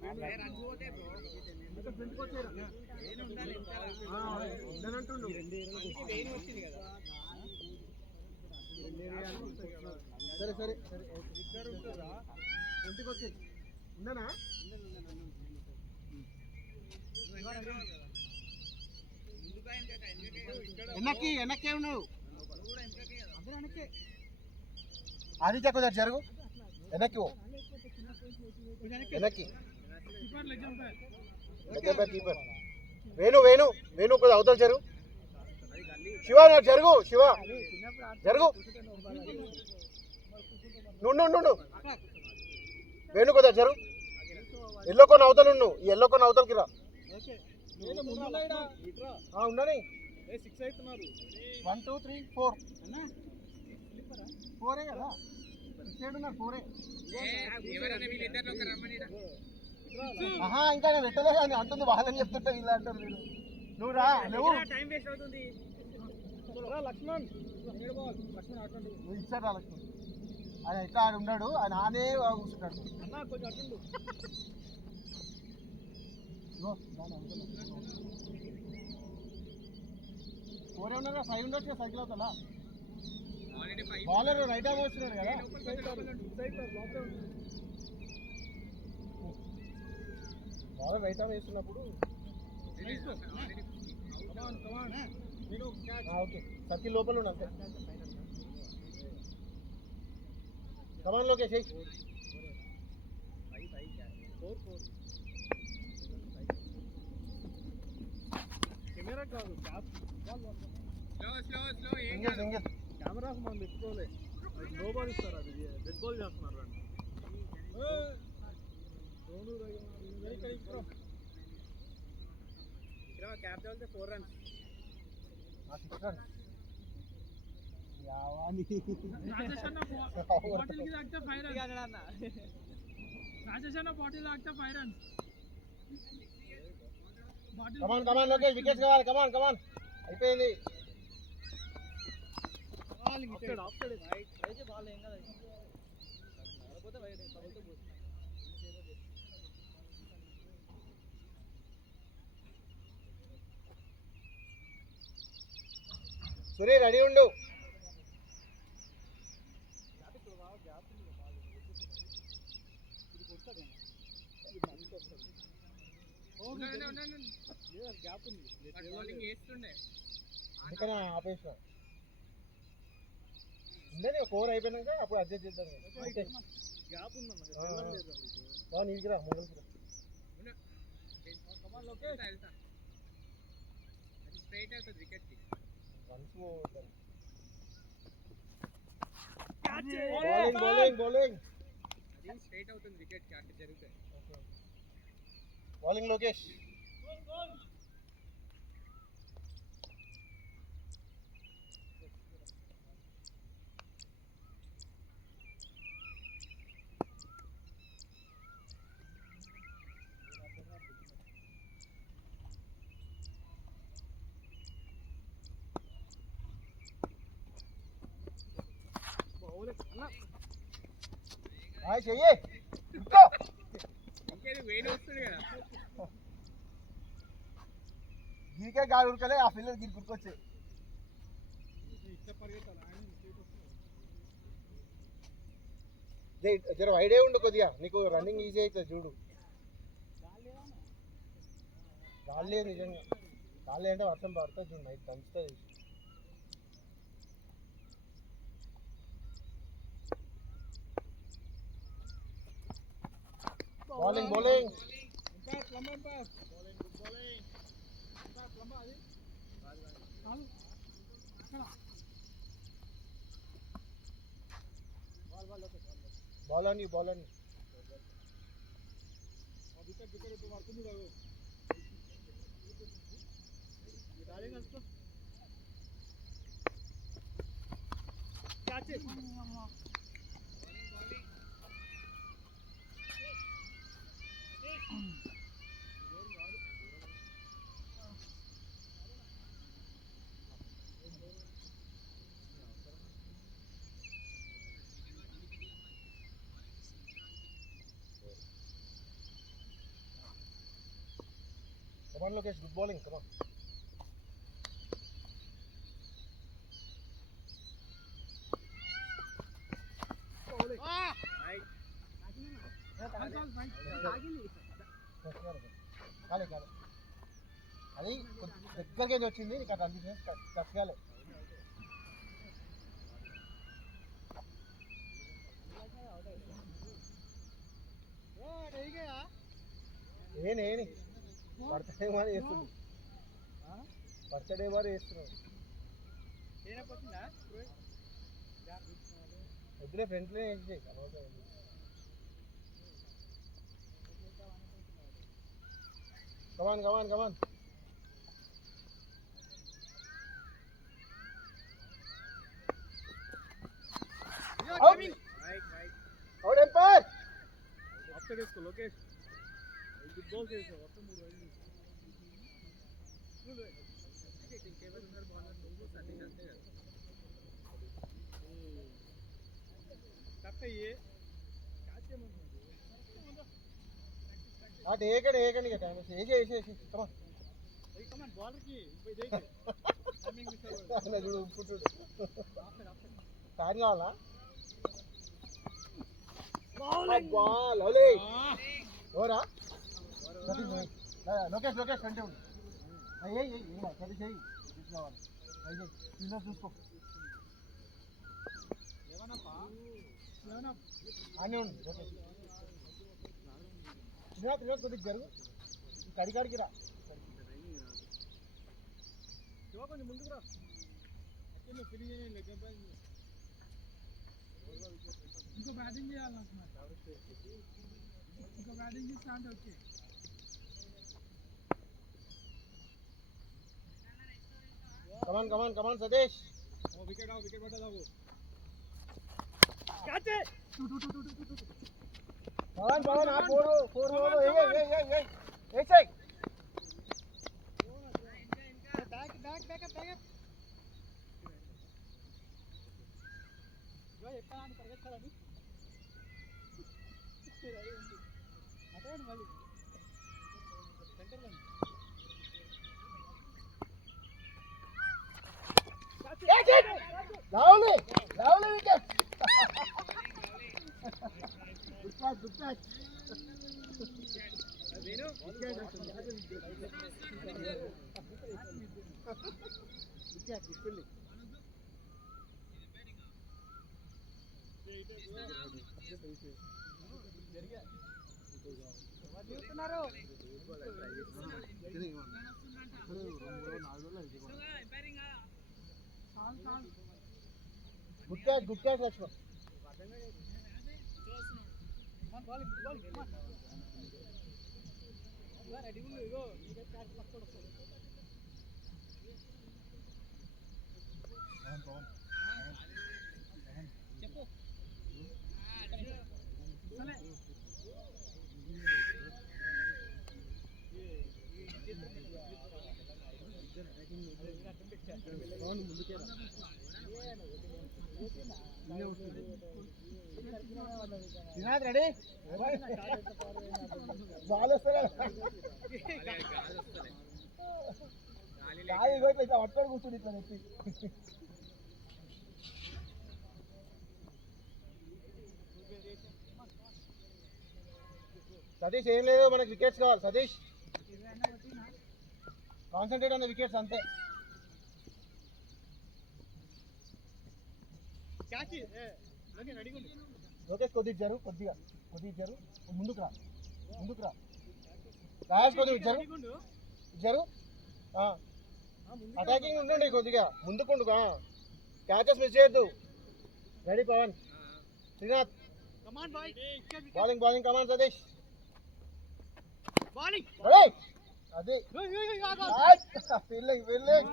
నేనంటుండు సరే సరే సరే ఇద్దరు ఉంటారా ఇంటికి వచ్చి ఉండనా వెనక్కి వెనక్కే ఉన్నావు అది కొంచెం జరుగు వెనక్కి వెనక్కి కీపర్ వేణు వేణు వేణు కొంచెం అవతల జరుగు శివ జరుగు శివ జరుగు నుండు వేణు కొంచెం జరుగు ఎల్లో కొన్ని అవతలు నువ్వు ఈ ఎల్లో కొన్ని అవతలకి రా ఉండని 6 అవుతున్నారు 1 2 3 4 4 కదా సైడ్ ఉన్నారు 4 ఇంకా నేను పెట్టలేదు అని అంటుంది వాళ్ళని చెప్తుంటే ఇలా అంటారు మీరు నువ్వు రా నువ్వు టైం వేస్ట్ అవుతుంది లక్ష్మణ్ లక్ష్మణ్ ఆటండి నువ్వు ఇచ్చారు రా లక్ష్మణ్ ఆయన ఎట్లా ఆడు ఉన్నాడు ఆయన ఆనే కూర్చుంటాడు అన్న కొంచెం అటండు ఫోరే ఉన్నారా 5 ఉండొచ్చు సైకిల్ అవుతా బౌలర్ రైట్ ఆర్మ్ వస్తున్నాడు కదా బౌలర్ రైట్ ఆర్మ్ వేస్తున్నప్పుడు ఓకే సర్కిల్ లోపల ఉండు అంతే కమాన్ లోకేష్ కెమెరా కాదు కెమెరాస్ మనం పెట్టుకోలే నో బాల్ ఇస్తారు అది డెడ్ బాల్ చేస్తున్నారు క్యాప్ చదివితే 4 runs కమాన్ లోకేష్ వికెట్స్ కావాలి కమాన్ అయిపోయింది సురే రెడీ ఉండు గ్యాప్ ఉంది అందుకనే ఆపేసిన ఉండే 4 అయిపోయినాక అప్పుడు అడ్జస్ట్ చేద్దాం గ్యాప్ ఉందన్న నీకు రా ముందుకు రా బౌలింగ్ లోకేష్ చెయ్యి గిరికే గాలి ఉడకలే ఆ పిల్లలు గిరి గుర్కొచ్చాయి జర వైడే ఉండు కొద్దిగా నీకు రన్నింగ్ ఈజీ అవుతుంది చూడు గాలి నిజంగా గాలి అంటే వర్షం పడుతుంది చూడు నైట్ దంచుతుంది బౌలింగ్ బౌలర్ని కమాన్ లోకేష్, గుడ్ బౌలింగ్, కమాన్. కాలే కాలే, అది దగ్గరగా వచ్చింది, నీకు అట్లా అనిపించింది, టచ్ కాలే. ఏని బర్త్డే మరి వేస్తుంది, బర్త్డే మరి వేస్తున్నాడు. వద్దులే, ఫ్రెండ్స్లో వేసి. Come on come on come on. Out umpire. Offside వేసుకో లోకేష్, గుడ్ బాల్ చేసావు, మొత్తం 3 వైలు కట్ అయ్యి అటు ఏకండి ఏకండి టైం వేసి కమాన్ బాలర్కి చూడు పుట్టుడు టైం కావాలా. ఓరా లోకేష్ లోకేష్ అంటే ఉండు, సరే చెయ్యి కావాలి, అయితే చూసుకో అన్నీ ఉండు. లోకేష్ శ్రీనాథ్ కొద్దిగా జరుగు, కడికాడికి రా, కొంచెం ముందుకు రా, ఇంకో బ్యాటింగ్ చేయాలి, ఇంకో బ్యాటింగ్ చేస్తా అంటే వచ్చి. Come on come on come on Satish. Wicket wicket పడ్డా పవన్ పవన్ ఆ ఫోర్ ఫోర్ ఏయ్ బ్యాక్ బ్యాక్ బ్యాకప్ బ్యాకప్ ఎక్కడ పరిగెత్తాలని అదే మళ్ళీ సెంటర్లో lovely lovely wicket. Good catch good catch. Good catch good catch Lakshman. Srinath ready, ball వస్తారా గాలి ఇట్లా పట్టుకొని కూర్చుని ఇట్లా నెప్పి. సతీష్ ఏం లేదు, మనకి వికెట్స్ కావాలి సతీష్, కాన్సన్ట్రేట్ అన్న వికెట్స్ అంతే. లోకేష్ కొద్దిగా ఇచ్చారు, కొద్దిగా ఇచ్చారు, ముందుకు రా రాజేష్, కొద్దిగా ఇచ్చారు అటాకింగ్ ఉండండి, కొద్దిగా ముందుకుండుగా, క్యాచెస్ మిస్ చేయొద్దు. Ready Pavan, Srinath bowling bowling come on Satish ready. అది fielding fielding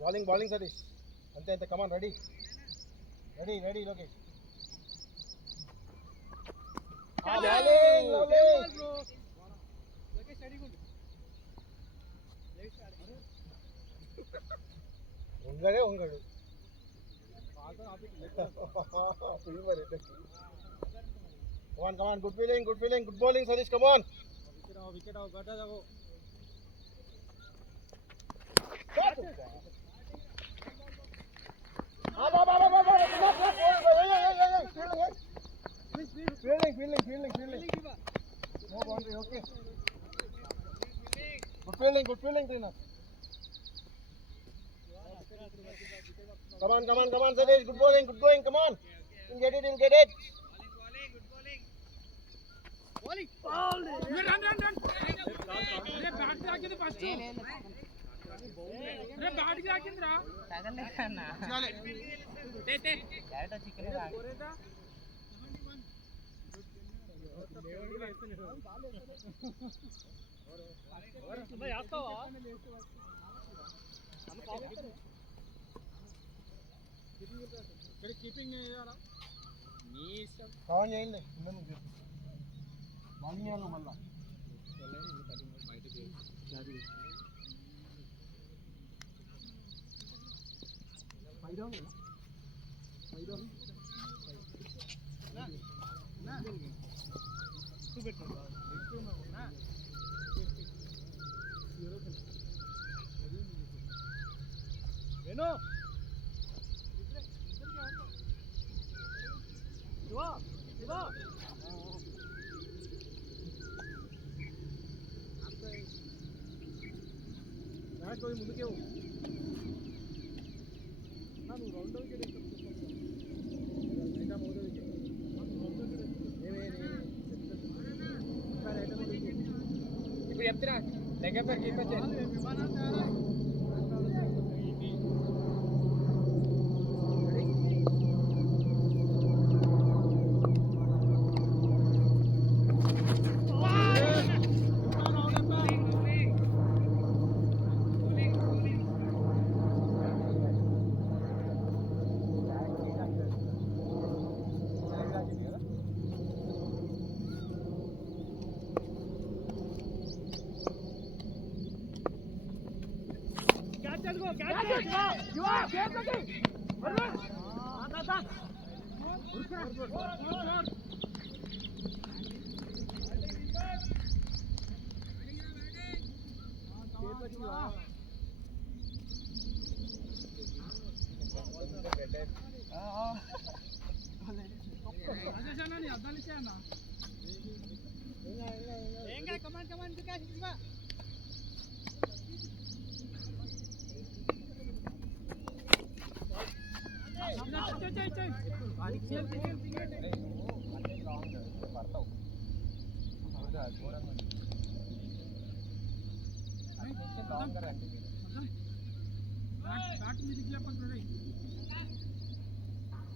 bowling bowling Satish అంతే అంతే. Come on ready ready ready Lokesh. ఉంగడే ఉంగడు come on, good feeling, good bowling, Sadish, come on. Wicket आओ गड्ढा जाओ Fielding. No boundary, okay. Good feeling, trainer. Come on, Sadish, good bowling, good going, come on. You'll get it. Keeping cover చేయండి బాగున్నాను మళ్ళా कोई मुझे क्यों ना तू राउंड विकेट नहीं का मोड़ विकेट ఇప్పుడు చెప్తున్నా దగ్గర కీపర్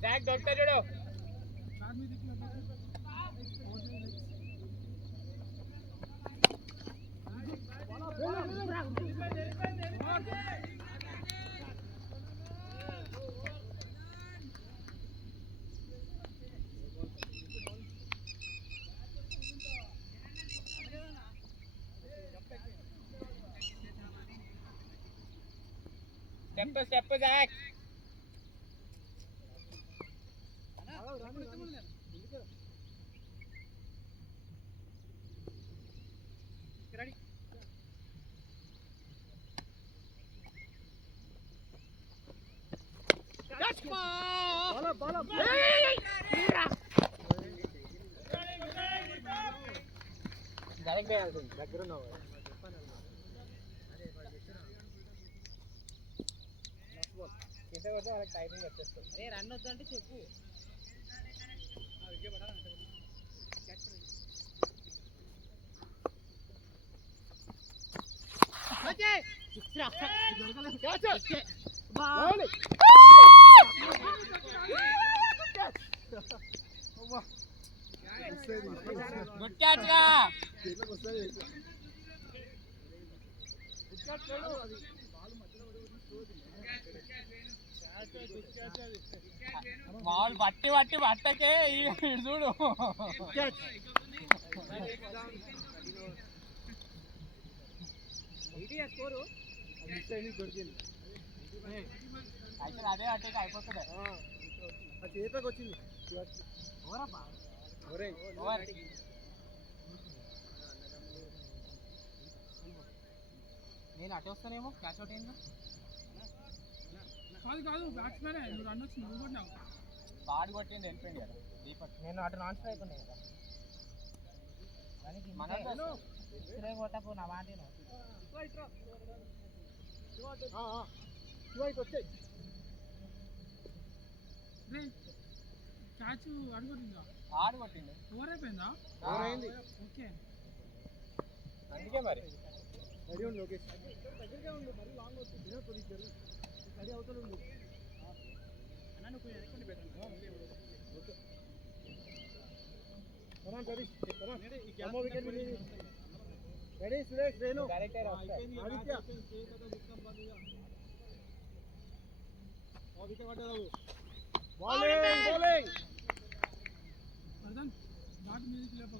बैग डॉक्टर जोड़ो स्टेप जैक దగ్గర ఉన్నావు కింద కొడితే వాళ్ళకి టైమింగ్ వచ్చేస్తుంది అరే రన్ వద్దంటే చెప్పు గుడ్ క్యాచ్ గా బాల్ బట్టి పట్టకే చూడు అదే అట్టేకి అయిపోతుంది చేతికి వచ్చింది ఓవర్ నేను అటు వస్తానేమో క్యాచ్ అవుట్ అయింది కాదు బ్యాట్స్మెన్ నువ్వు రన్ వచ్చి నువ్వు కొట్టినావు బాడ్ కొట్టింది వెళ్ళిపోయింది కదా దీపక్ నేను అటు నాన్ స్ట్రైక్ ఉన్నాయి కదా మన కొట్టకు నా మాట రే క్యాచ్ అడుగుతుందా ఆడు కొట్టింది ఓవర్ అయిపోయిందా అయింది ఓకే అందుకే మరి రెడీ ఉండు లోకేష్ దగ్గరగా ఉండు మరి లాంగ్ వస్తుంది రెడీ అవుతాడు ఉండు ఓకే కమాన్ సతీష్ కమాన్ అమ్మో wicket ready Suresh Renu director Aditya wicket పడ్డాడు బౌలింగ్ బౌలింగ్ అర్థం బాట్ మీదకి లేపకు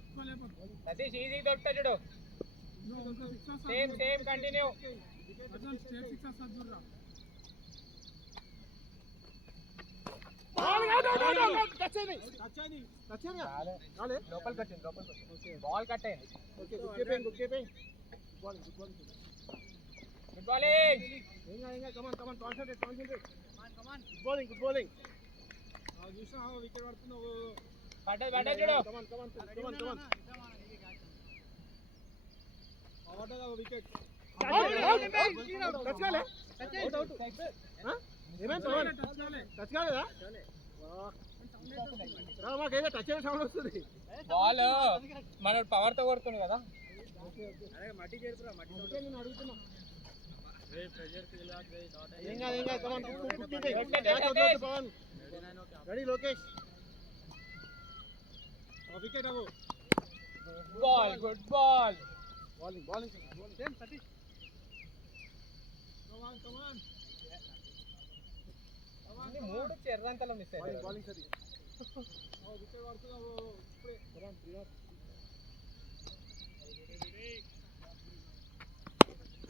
ఎక్కువ లేపకు సతీష్ ఈజీ దొరుకుతా చూడు ఇంకో సిక్స్ సేమ్ సేమ్ కంటిన్యూ అర్థం స్టేట్ సిక్స్ వస్తుంది చూడరా టచ్ అయింది రాలే లోపలికి వచ్చింది బాల్ కట్ అయింది okay good keeping ball good bowling ఏంగా కమాన్ కాన్సంట్రేట్ గుడ్ బౌలింగ్ చూసా వికెట్ పడుతున్నావు పడ్డది చూడు కమాన్ పడ్డదా వికెట్ టచ్ కాలే ఏమేం టచ్ కాలేదా మాకేదో టచ్ అయిన సౌండ్ వస్తుంది బాల్ మన పవర్ తో కొడుతుంది కదా మట్టి చేరుకురా మట్టి నేను అడుగుతున్నా ఏం కాదు come on Pavan ready Lokesh wicket అవ్వు ball good ball bowling same Satish come on మూడు చెర్రంతలో మిస్ అయ్యాయి బౌలింగ్ సతీష్ వికెట్ పడుతున్నావు ఇప్పుడే కమాన్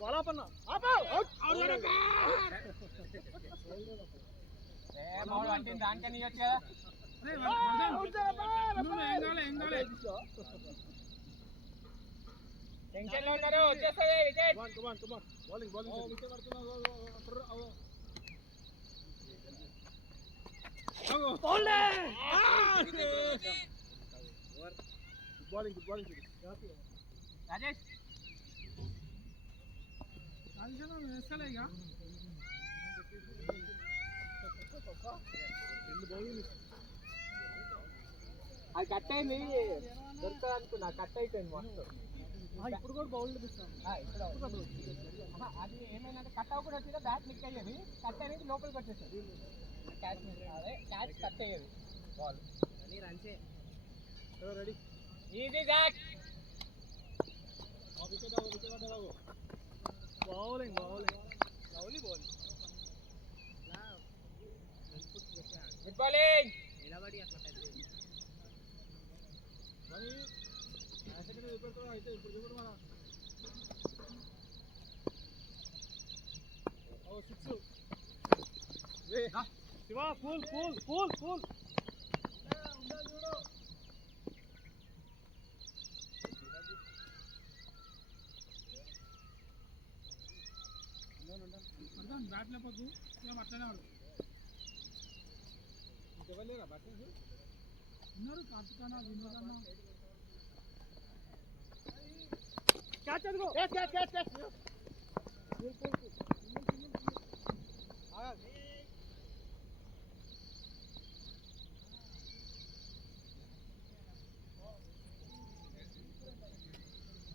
బాలాపన్న బాల్ పట్టింది దానికని ఇవ్వచ్చు కదా రే నువ్వు ఏం కాలే టెన్షన్ లో ఉన్నారు వచ్చేస్తుంది వికెట్ కమాన్ బౌలింగ్ వికెట్ పడుతున్నావు గుడ్ బౌలింగ్ రాజేష్ రాజేష్ వేస్తలే ఇక అది కట్ అయింది దొరుకుతుంది అనుకున్నా కట్ అయిపోయింది మొత్తం ఇప్పుడు కూడా బౌల్ ఇస్తాను అది ఏమైందంటే కట్ అవ్వకుండా వచ్చినా బ్యాట్ క్లిక్ అయ్యేది కట్ అనేది లోపలికి వచ్చేస్తుంది క్యాచ్ అదే క్యాచ్ కట్ అయ్యేది ball ready easy Jack wicket పడ్డావు బౌలింగ్ గుడ్ బౌలింగ్ నిలబడి అట్లా మరి అయితే ఇప్పుడు చూడు మన సిక్స్ శివ ఫుల్ అర్థం బ్యాట్ లేపకు ఏం అట్లనే వాడు ఎవరు లేరా బ్యాటింగ్ ఉన్నారు కార్తికాన వినోద్ అన్న క్యాచ్ అదిగో క్యాచ్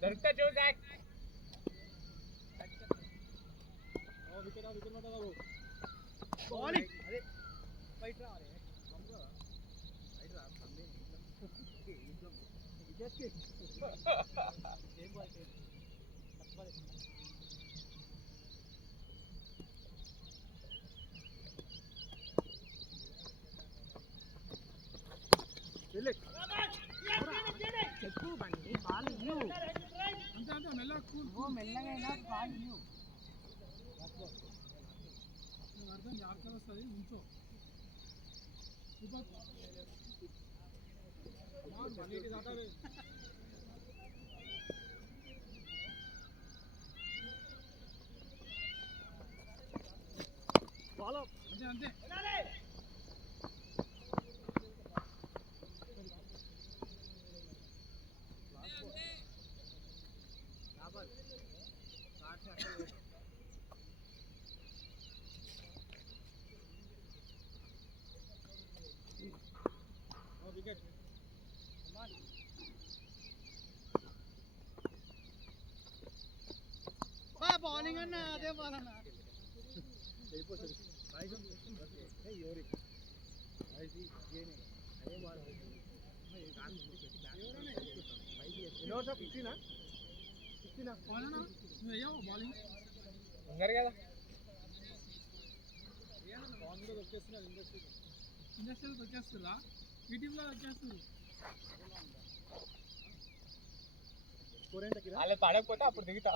దొరుకుతా చూడు జాక్ వికెట్ పడ్డావు బౌలింగ్ అదే బయట రావాలి చెప్పు బండి బాల్ ఇవ్వు అంతే మెల్లగా కూల్ మెల్లగా బాల్ ఇవ్వు అర్థం జాగ్రత్తగా వస్తుంది ఉంచో అంతే అంతే బౌలింగ్ అన్న అదే బాల్ అన్న అవునా నువ్వు అయ్యావు బౌలింగ్ ఉన్నారు కదా ఇండస్ట్రీకి వచ్చేస్తుందా ఈ టీంలో వచ్చేస్తుంది వాళ్ళు పడకపోతే అప్పుడు దిగుతా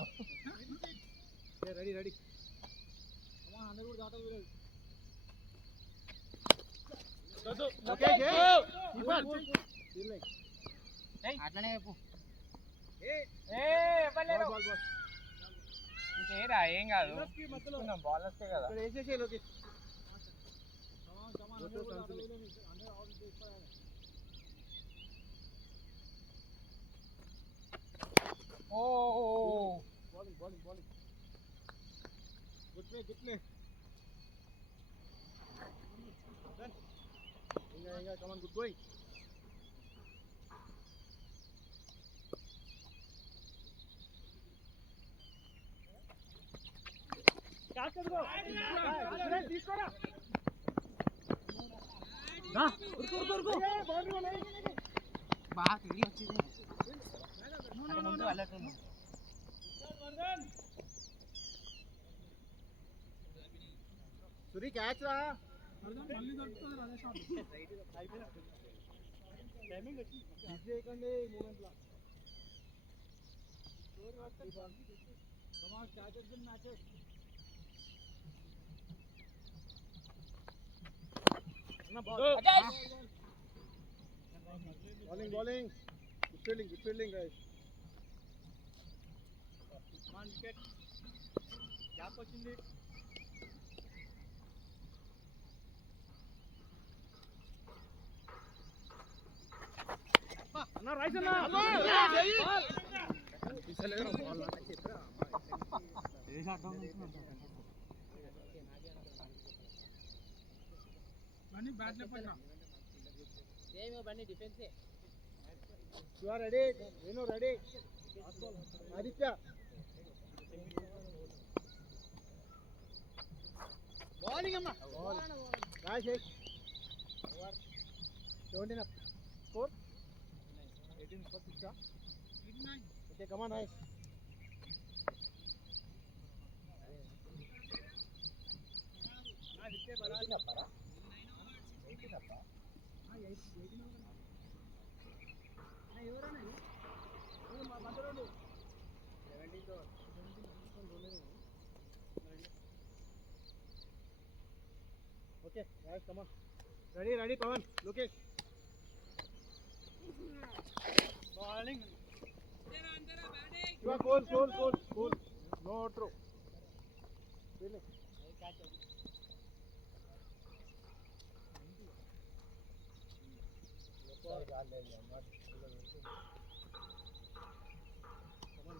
రెడీ రెడీ అట్లనే చెప్పు ఏరా ఏం కాదు బాలర్స్కే కదా వేసేసే లోకేష్ ఓ bowling bowling bowling good play good play ఇంకా కమాన్ గుడ్ గోయింగ్ తీసుకోరా బాగా తిరిగి వచ్చింది ముందు వెళ్ళట్టు సురీ క్యాచ్ రా మళ్ళీ దొరుకుతుంది అదే షాట్ టైమింగ్ వచ్చింది చేయకండి మూమెంట్లో bowling bowling good fielding guys one wicket gap వచ్చింది అన్న రైట్ అన్న బండి బ్యాట్ లేపట్రా సేమ్ బండి డిఫెన్స్ యు ఆర్ రెడీ నేను రెడీ ఆదిత్య బౌలింగ్ అమ్మా guys 17 up score 18 for 6 okay come on guys okay guys come on ready Pawan Lokesh bowling you are cool no throw really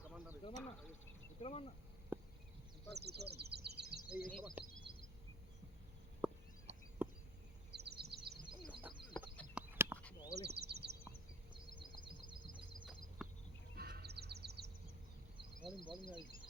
come on Vikramanna hey come on bowling guys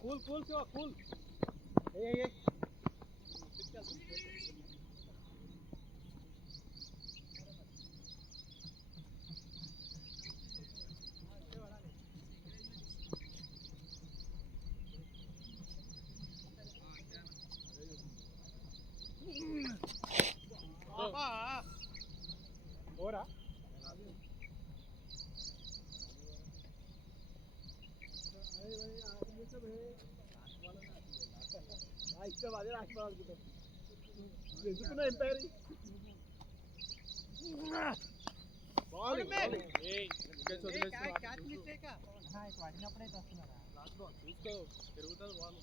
cool Shiva cool ఓరా ఇష్టం అదే రాసుకోవాలనుకుంటాం ఎందుకున్నా ఎంపైరీ పడినప్పుడైతే వస్తున్నారా చూసుకో తిరుగుతుంది వాళ్ళు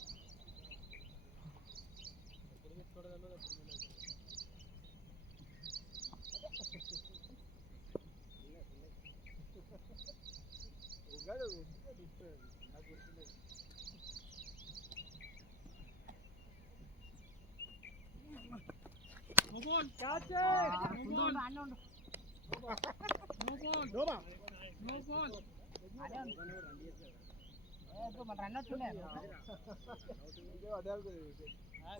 ఎప్పుడు తెచ్చుకోవడం ఉగాడు నాకు గుర్తుంది మొబైల్ క్యాచ్ అన్నీ ఉండు డోబా మొబైల్ అదే ఉండు ఇప్పుడు మన రన్ అవుతుండే అదే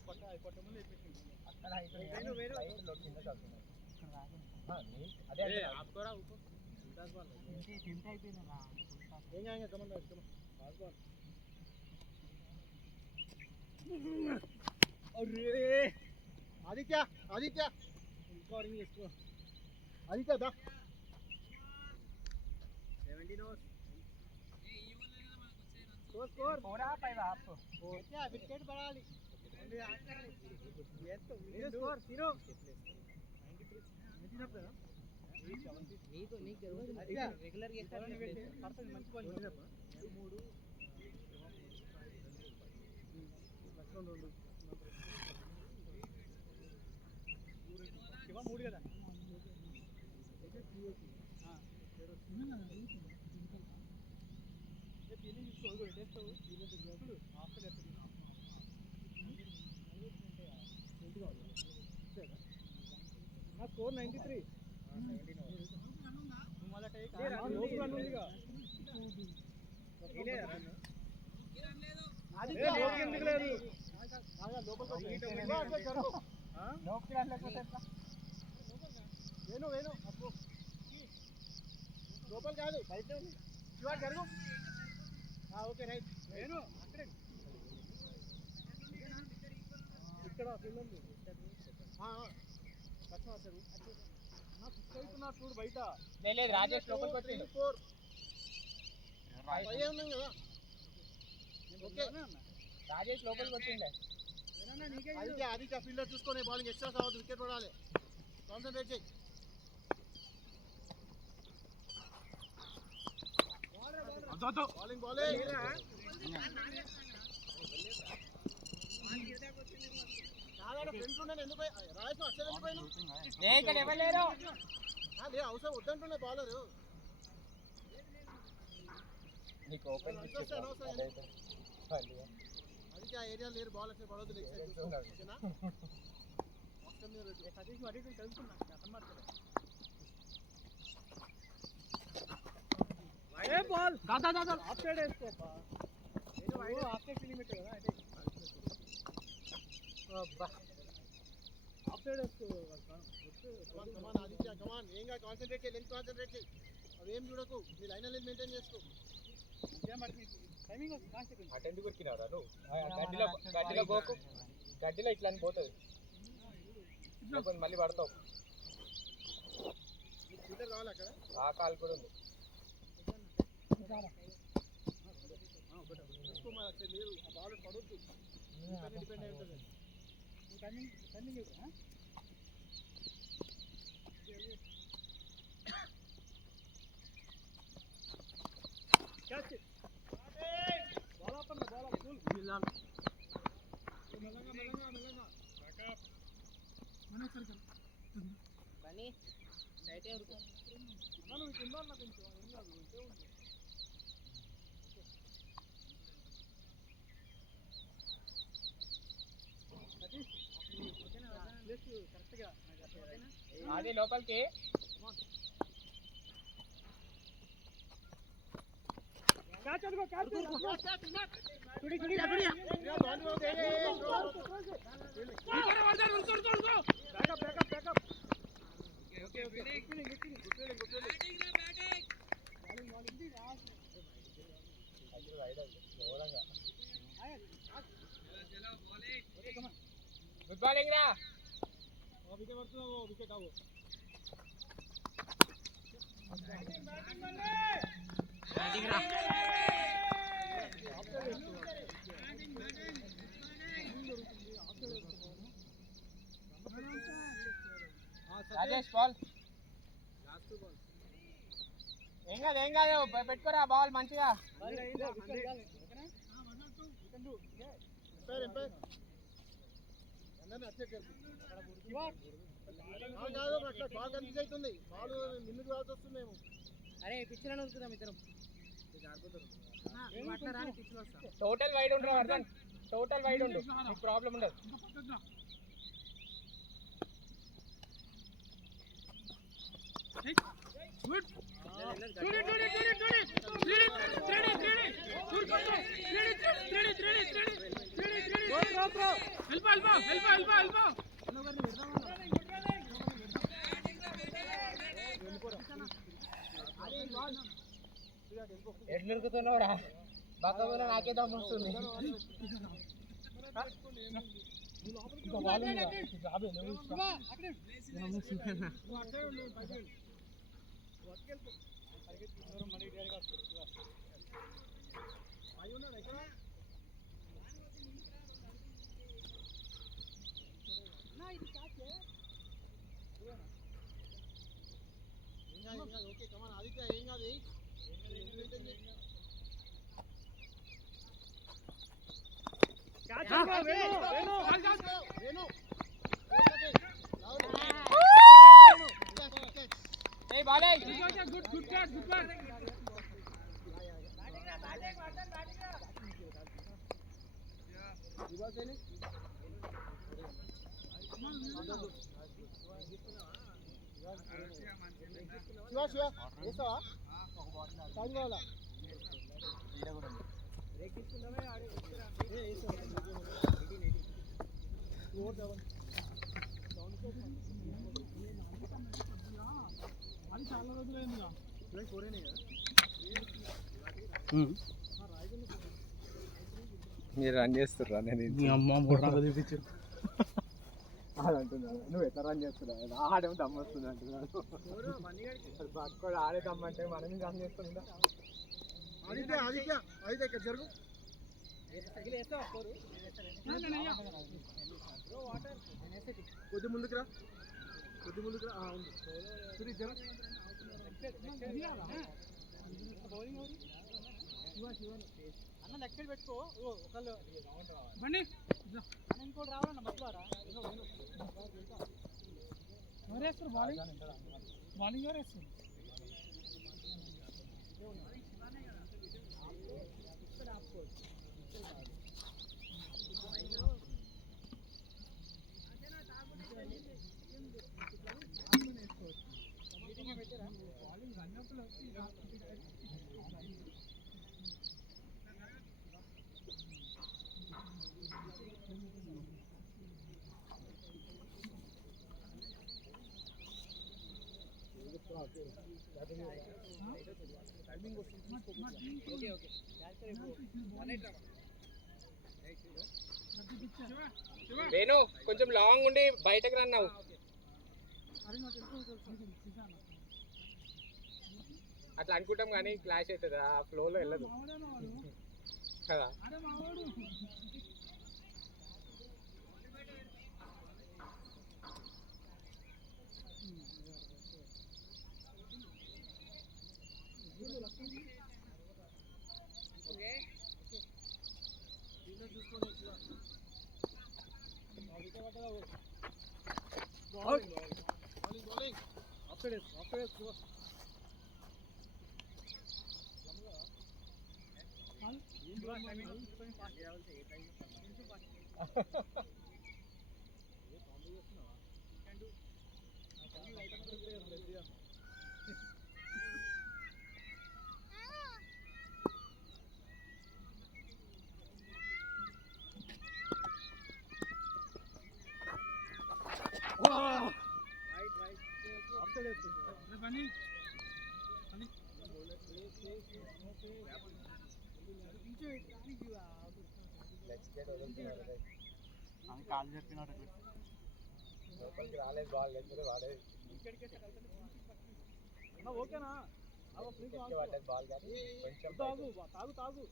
పట్ట పట్ట ముందు అక్కడ అదే ఆపుకోరా టెంప్ట్ అయిపోయింది ఏం కాదు కమన్ అరే ఆదిత్య ఆదిత్య రికార్డింగ్ చేసుకో ఆదిత్య దా 17 ఓవర్స్ స్కోర్ పోరా పైవా ఆపు వికెట్ పడాలి స్కోర్ 0 నీకు జరుగుతుంది రెగ్యులర్ గా పడుతుంది మంచి బాల్ 3 లక్షలు 2 శివ 3 కదా నా స్కోర్ 93 లోపల కాదు బయట జరుగు ఓకే రైట్ వేణు అక్కడే ఇక్కడ ఫీల్డ్ ఉంది చూడు బయట లేదు రాజేష్ లోపలికి వచ్చిండు 4 5 ఉన్నాం కదా ఓకే రాజేష్ లోపలికి వచ్చిండే ఆదిత్య ఫీల్డర్ చూసుకొని బౌలింగ్ ఎక్స్ట్రా కావద్దు వికెట్ పడాలి కాన్సన్ట్రేట్ చేయి బౌలింగ్ బౌలింగ్ ఫ్రంట్ ఉన్నాను ఎందుకు రాజేష్ అసలు వెళ్ళిపోయాను ఇక్కడ ఎవరు లేరు లే అవసరం వద్దంటున్నా బౌలరు నీకు ఓపెన్ అది ఆ ఏరియా లేరు బాల్ అట్లా పడవద్దు లెగ్ సైడ్ ఓకేనా ఆప్షన్ మీద పెట్టు సతీష్ అడిగి తెలుసుకున్నా ఏ బాల్ దాదా దాదా ఆఫ్ సైడ్ వేసుకోపా నేను ఆఫ్ సైడ్ లిమిట్ కదా అంటే అబ్బా ఆఫ్ సైడ్ వేసుకో కమాన్ ఆదిత్య కమాన్ ఏంగా కాన్సంట్రేట్ చేయి లెంత్ కాన్సంట్రేట్ చేయి అవేం చూడకు నీ లైన్ అనేది మెయింటైన్ చేసుకో టైమింగ్ అటెండ్ కొరికినారా నువ్వు గడ్డిలో పోకు గడ్డిలో ఇట్లా అని పోతుంది మళ్ళీ పడతావు ఫీల్డర్ కావాలి అక్కడ ఆ కాలు కూడా ఉంది తీసుకో మరి అసలు లేదు ఆ బాల్ పడొద్దు డిపెండ్ అయి ఉంటుంది టైమింగ్ క్యాచ్ బాల్ ఆపన్న బాల్ ఫుల్ మెల్లగా మనకు సరిగ్గా కానీ నైటే ఉరుకు అన్న నువ్వు కింద అన్న కొంచెం ఏం కాదు ఉంటే ఉంది సతీష్ ఓకేనా ప్లేస్ కరెక్ట్గా అది లోపలికి క్యాచ్ అనుకో క్యాచ్ గుడ్ బాలింగ్ రా. వికెట్ పడుతున్నావు, వికెట్ అవ్వు. రాజేష్ బాల్. ఏం కాదు పెట్టుకోరా బాల్ మంచిగా. బాగా కన్ఫ్యూజ్ అవుతుంది. బాల్ ముందుకు రావాల్సి వస్తుంది. మేము అరే పిచ్చిన ఉరుకుతాం ఇద్దరం. టోటల్ వైడ్ ఉండరా వర్ధన్, టోటల్ వైడ్ ఉండు, నీకు ప్రాబ్లం ఉండదు. ఎట్లు ఉరుకుతున్నావు రా, బాగా నాకే దమ్ము వస్తుంది. ఓకే కమాన్ ఆదిత్య, ఏం కాదు. చాలా రోజులైందిగా మీరు రన్ చేస్తుర్రా? నేను చూపించు. అంటున్నాను, నువ్వు ఎట్లా రన్ చేస్తున్నావు? ఆడేమో దమ్ము వస్తుంది అంటున్నాను. పట్టుకోడు ఆడే దమ్మంటే మనం రన్ చేస్తుందా? ఆదిత్య ఆదిత్య ఆదిత్య ఇక్కడ జరుగు. కొద్ది ముందుకు రా, కొద్ది ముందుకు రా. అన్న లెక్క పెట్టుకో. ఒకళ్ళు బండి ఇంకోటి రావాలన్న మధ్యలో ఎవరేస్తారు బౌలింగ్? బౌలింగ్ ఎవరేస్తారు? వేణు కొంచెం లాంగ్ ఉండి బయటకు రన్నావు. అట్లా అనుకుంటాం కానీ క్లాష్ అవుతుంది, ఆ ఫ్లోలో వెళ్ళదు కదా. రే బన్నీ బన్నీ అని కాలు చెప్పినాడు లోపలికి రాలేదు బాల్ లేకపోతే వాడేది ఓకేనా పడ్డది బాల్ కానీ కొంచెం తాగు తాగు తాగు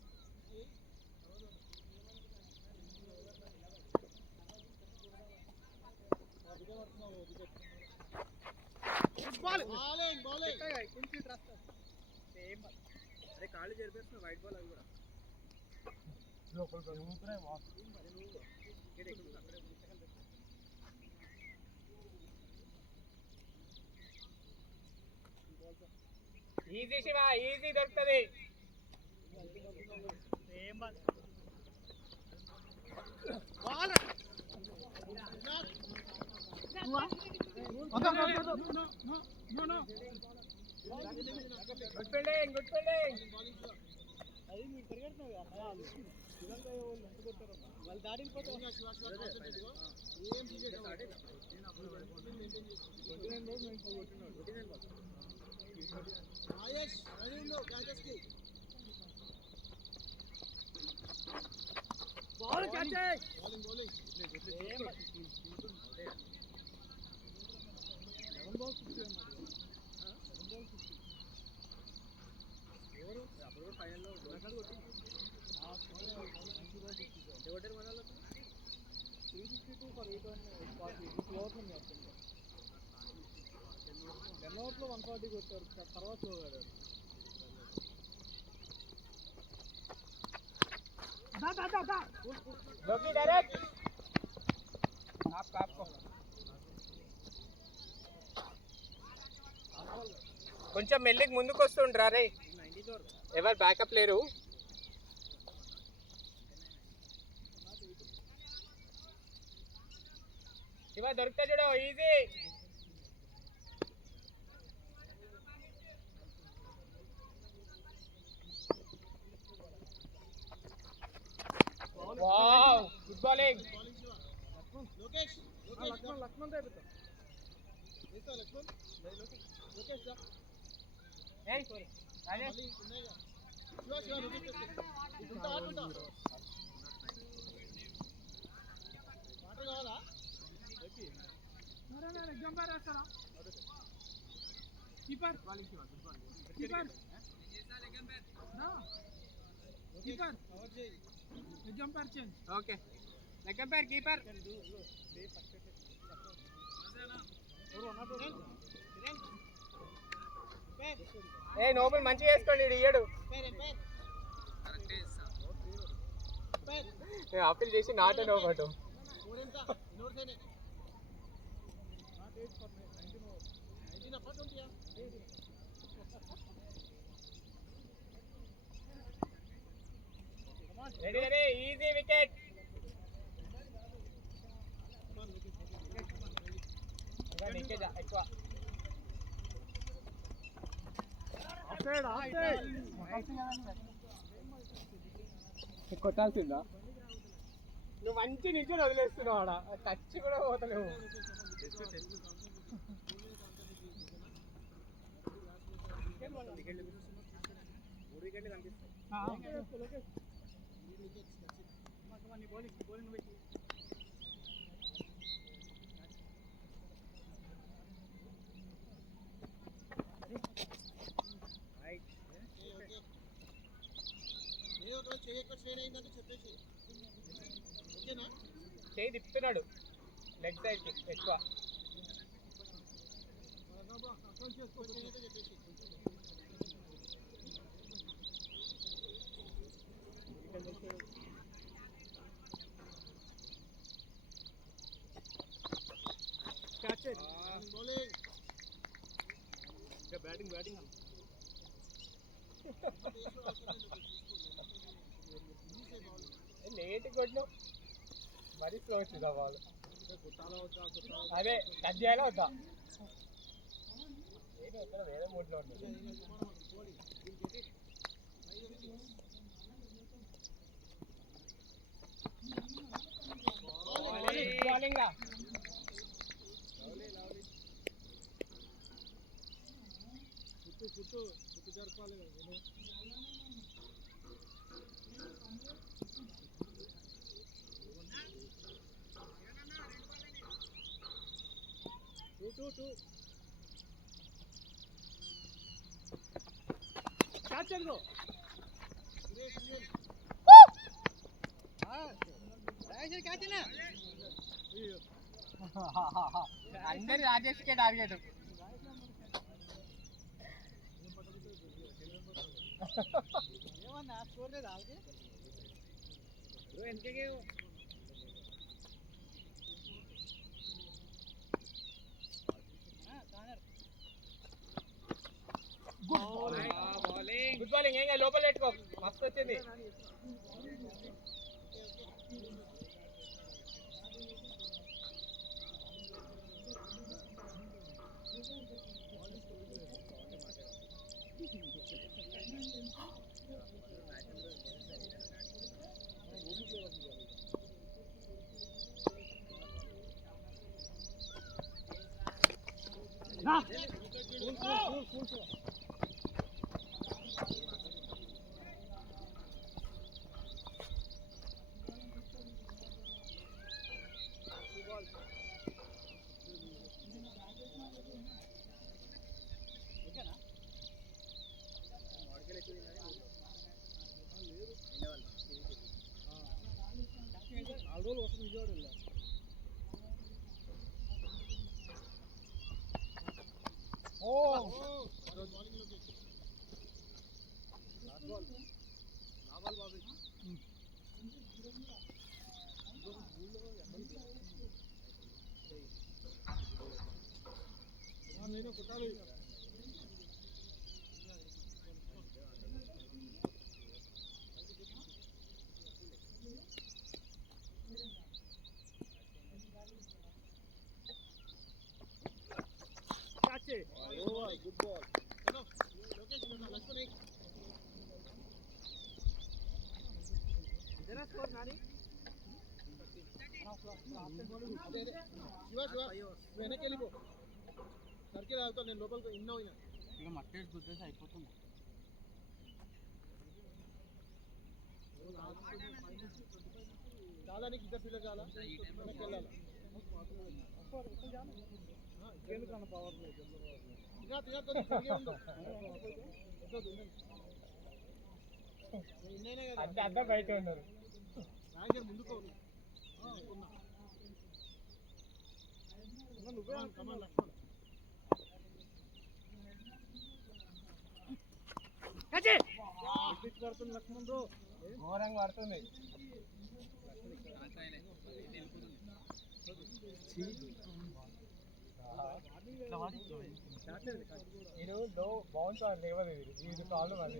అదే కాళ్ళు జరిపేస్తున్నా వైట్ బాల్ అది కూడా ఈజీ శివ ఈజీ దొరుకుతుంది గుడ్ ఫీల్డింగ్ గుడ్ ఫీల్డింగ్ అది మీరు పరిగెడుతున్నావు కదా శ్రీలంక వాళ్ళు ఎంత కొట్టారు వాళ్ళు దాటిపోతే ఏం అప్పుడు ఫైనల్లో కొట్టారు మన 352 ఫర్ 840 ఓవర్లు ఉంది అప్పుడు 10 ఓవర్స్లో 140 కొట్టారు తర్వాత పోగాడు డైరెక్ట్ కొంచెం మెల్లికి ముందుకు వస్తుండ్రా రే ఎవరు బ్యాకప్ లేరు ఇవా దొరికితే చూడు easy wow good bowling Lokesh Lakshman రేపు లక్ష్మణ్ లోకేష్ ఏయ్ రాజేష్ కావాలా ఎగ్జాంపర్ వేస్తారా కీపర్ కీపర్ కీపర్ ఎగ్జాంపర్ change okay leg umpire keeper ఏ నోబుల్ మంచిగా వేసుకోండి ఇయ్యడు అప్పీల్ చేసి not and over ready ready easy wicket ఎక్కువ కొట్టాల్సిందా నువ్వు మంచి నుంచి వదిలేస్తున్నావు ఆడ టచ్ కూడా పోతలేవు చేయి తిప్పుతున్నాడు లెగ్ సైడ్కి ఎక్కువ బ్యాటింగ్ బ్యాటింగ్ లేట్ కొట్టు మరీ స్లో వచ్చిందా బాల్ అదే కట్ చేయాలా వద్దా ఏంటి వద్దా వేరే మూడ్లో ఉంటుంది బౌలింగ్ గుర్తు జరపాలి కదా. టూ క్యాచ్ అనుకో. అందరి రాజేష్కే టార్గెట్. ఏమన్నా స్కోర్ లేదా వెనకే గుడ్ బాలింగ్. ఏం లోపల పెట్టుకో, మస్తు వచ్చింది. Good ball. స్కోర్ నాని వెనక్కి వెళ్ళిపో. సర్కిల్ అవుతా, నేను లోపలికి ఇన్ అయినా ఇక మట్టేసి గుద్దేసి అయిపోతుంది. చాలా నీకు ఇద్దరు పిల్లలు చాలా వెనక్కి వెళ్ళాలి. ఎందుకన్నా పవర్ అడ్డ బయట ఉన్నారు. ముందుకో నువ్వే కమాన్ లక్ష్మణ్. పడుతుంది లక్ష్మణ్ బ్రో, ఘోరంగా పడుతుంది. నేను లో బౌన్స్ లేవదు, ఇది కాళ్ళు అది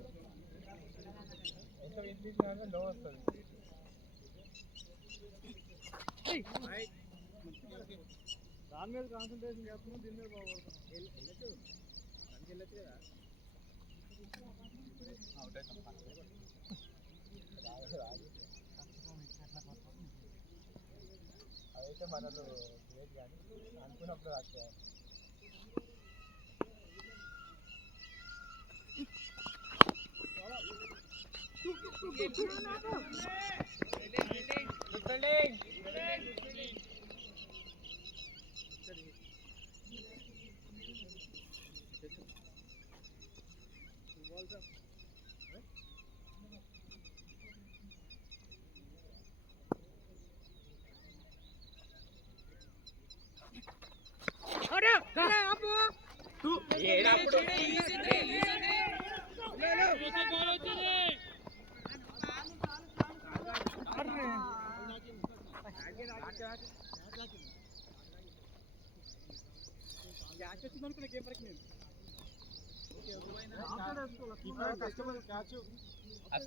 ఎంత వినిపించినా లో వస్తుంది. దాని మీద కాన్సన్ట్రేషన్ చేస్తున్నాం, దీని మీద బాగుపడుతున్నాం. వెళ్ళచ్చు కదా. అదైతే మనలో గ్రేట్, కానీ అనుకున్నప్పుడు రాస్తారు.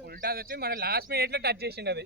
ఫుల్ టాస్ వచ్చి మన లాస్ట్ మినిట్ లో టచ్ చేసిండు అది.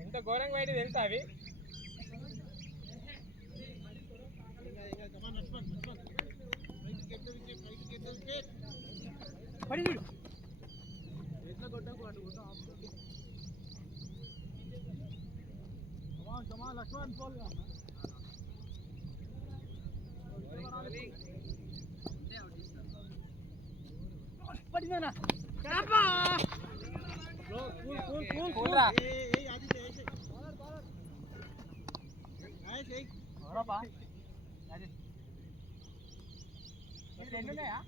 ఎంత ఘోరంగా బయట తెలుసా అవి లక్ష్మణ్ ఫోన్ పడినా ఎన్నున్నాయా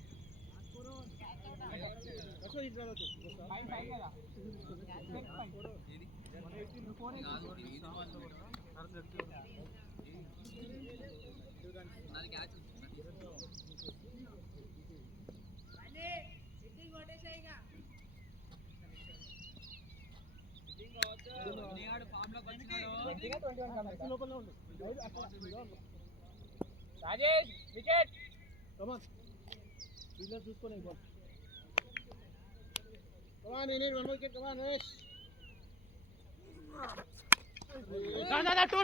రాజేష్ వికెట్ కమాన్ ఫీల్డర్ చూసుకొని ball come on we need one more wicket come on Naresh two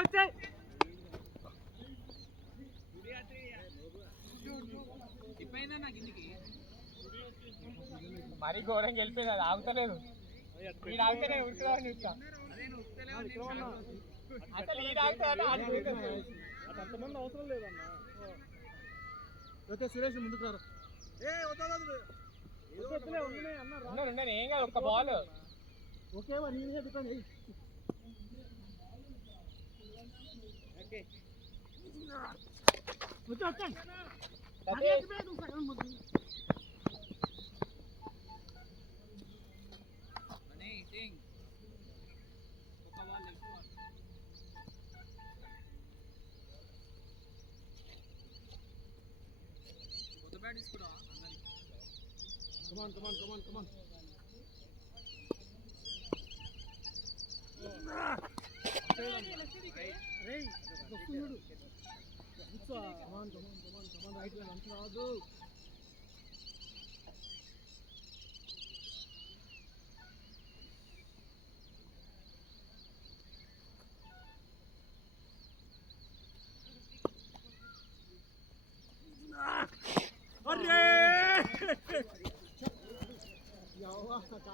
వచ్చాయి మరీ ఘోరంగా వెళ్ళిపోయింది అది ఆగుతలేదు వీడు ఆగితేనే ఉరుకుదామని చూస్తా అసలు వీడు ఆగుతాడు అంతమంది అవసరం లేదన్నా ఓకే సురేష్ ముందుకు రారు ఉన్నాను ఏం కాదు ఒక్క బాల్ ఓకే నీ మీద డిపెండ్ అయ్యి come on. Hey, వస్తున్నాడు. Come on. Right line అంత రాదు.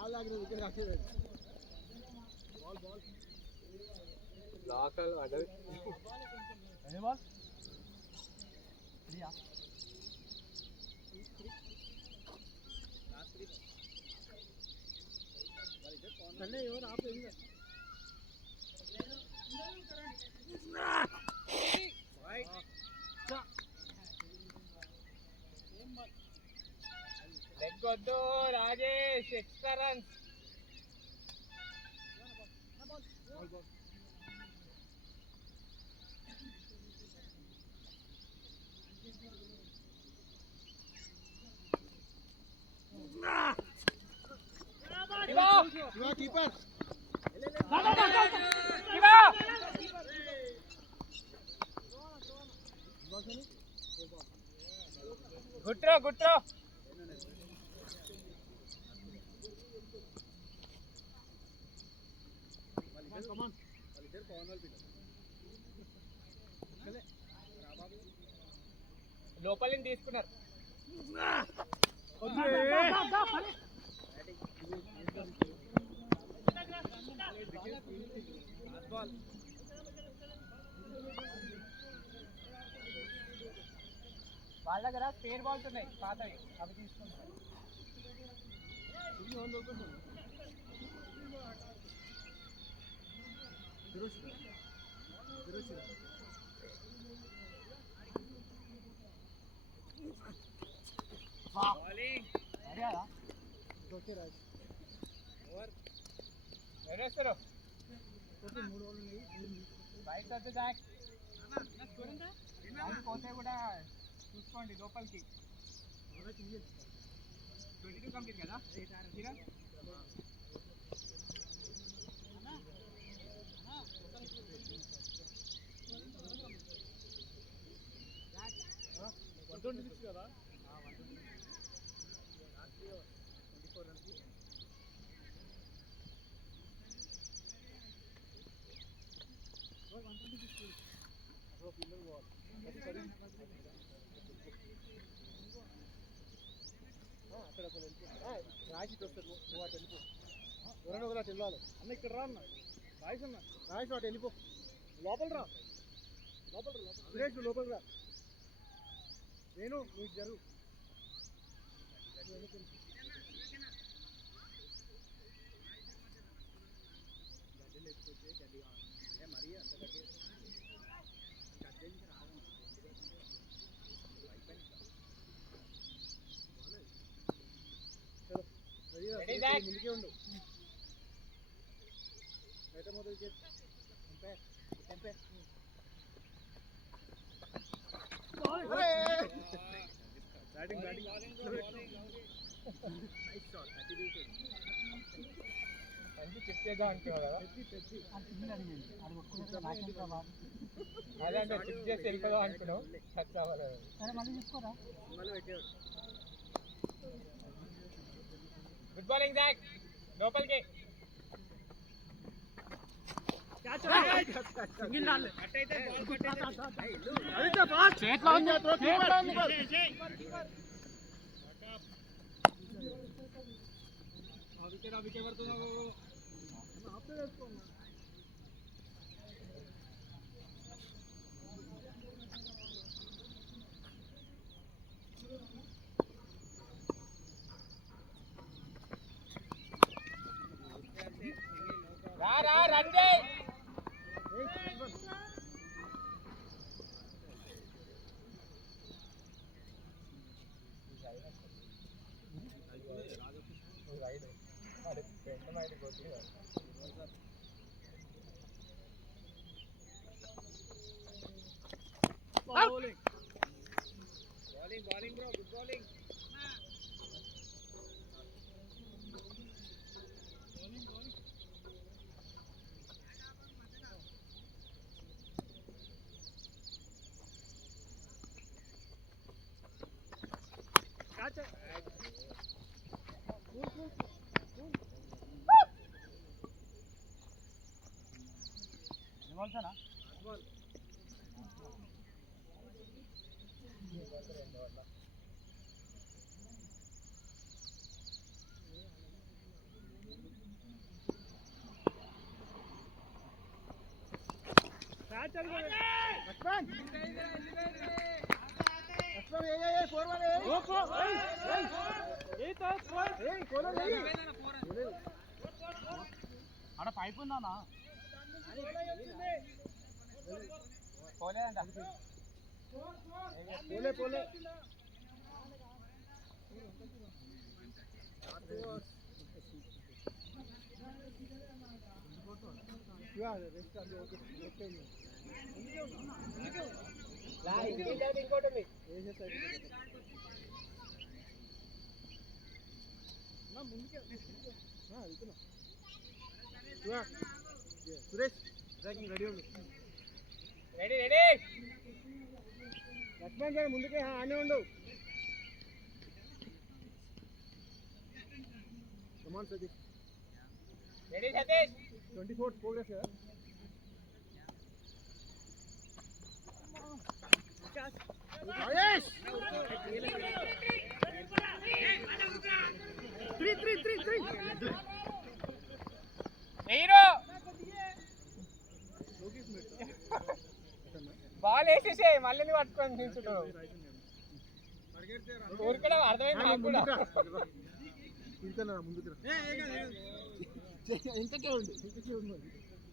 కాలాగిన వికెట్ కాలేదు బాల్ లాకల్ అడల్ ఏ బాల్ లియా తనే ఎవరు ఆపేది లెగ్గొద్దు Rajesh extra runs keeper good throw లోపలిని తీసుకున్నారు వాళ్ళ దగ్గర స్పేర్ బాల్స్ ఉన్నాయి పాతవి అవి తీసుకుంటారు ఎవరేస్తారు బయట పోతే కూడా చూసుకోండి లోపలికి 22 కంప్లీట్ కదా హీరా కదా 24 రన్స్ అక్కడ రాసి వస్తారు నువ్వు అటు వెళ్ళిపో ఎవరైనా ఒకటి వెళ్ళాలి అన్న ఇక్కడ రా అన్న రాయిస్ అన్న రాయిస్ అటు వెళ్ళిపో లోపల రా సురేష్ లోపల రా నేను నీకు జరుగు గడ్డి లేకపోతే గడ్డి కావాలి అంటే మరీ అంత గడ్డి గడ్డి నుంచి రాదు ముందుకే ఉండు బయట మొదలు తెంపే బ్యాటింగ్ నైస్ షాట్ 32 మంచి చెక్ చేద్దాం అంటున్నావు కదా అదే అంటే చెక్ చేసి వెళ్ళిపోదాం అనుకున్నావు టచ్ అవ్వలేదు సినిమాలో పెట్టేవాడు గుడ్ బాలింగ్ జాక్ లోపలికి సింగిల్ రాలే అట్టయితే బాల్ కొట్టేది అయితే ఫాస్ట్ చేట్లా ఉంది వికెట్ పడుతున్నావు రా రండి bowling bro good bowling catch నివాల్సనా ball catch Laxman ఆడ పైపు ఉందా పోలేదంట పోలే ఇంకోటి సురేష్ రెడీ ఉండు రెడీ లక్ష్మణ్ గారు ముందుకే ఆనే ఉండు కమాన్ సతీష్ రెడీ సతీష్ 24 ప్రోగ్రెస్ కదా మహేష్ 3 హీరో బాల్ వేసేసే మళ్ళీ నువ్వు పట్టుకొని నిల్చుంటావు ఊరికడా అర్థమైంది నాకు కూడా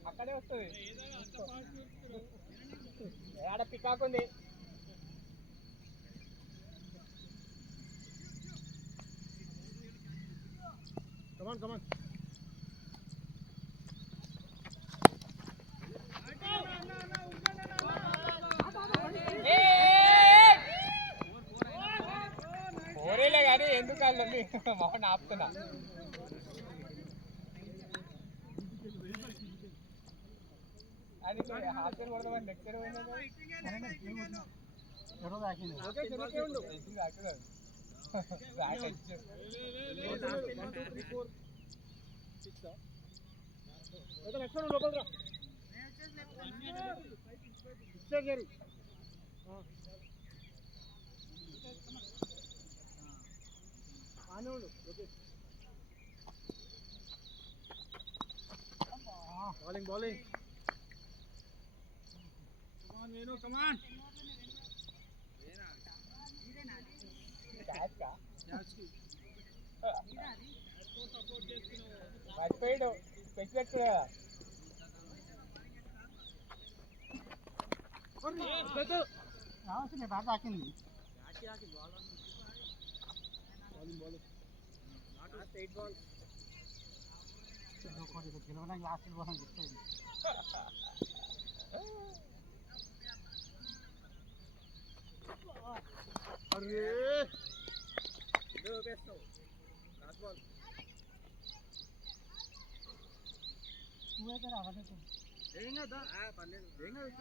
అక్కడే వస్తుంది ఆడ పికాక్ ఉంది కమాన్ మళ్ళీ మౌన్ ఆపుతున్నా అది హాస్టల్ కొడదామని లెక్చర్ లోపల రా bowling bowling come on Venu come on catch ka catch ki support చేస్తున్నావు మర్చిపోయాడు స్పెక్స్ పెట్టుకున్నా రావాల్సింది బాగా ఆకింది స్ట్రైట్ బాల్ గెలవడానికి లాస్ట్ కోసం చెప్తాను అరే ఇదో బెస్ట్ లాస్ట్ బాల్ నువ్వైతే రావాలి ఏం కదా పర్లేదు ఏం కాదు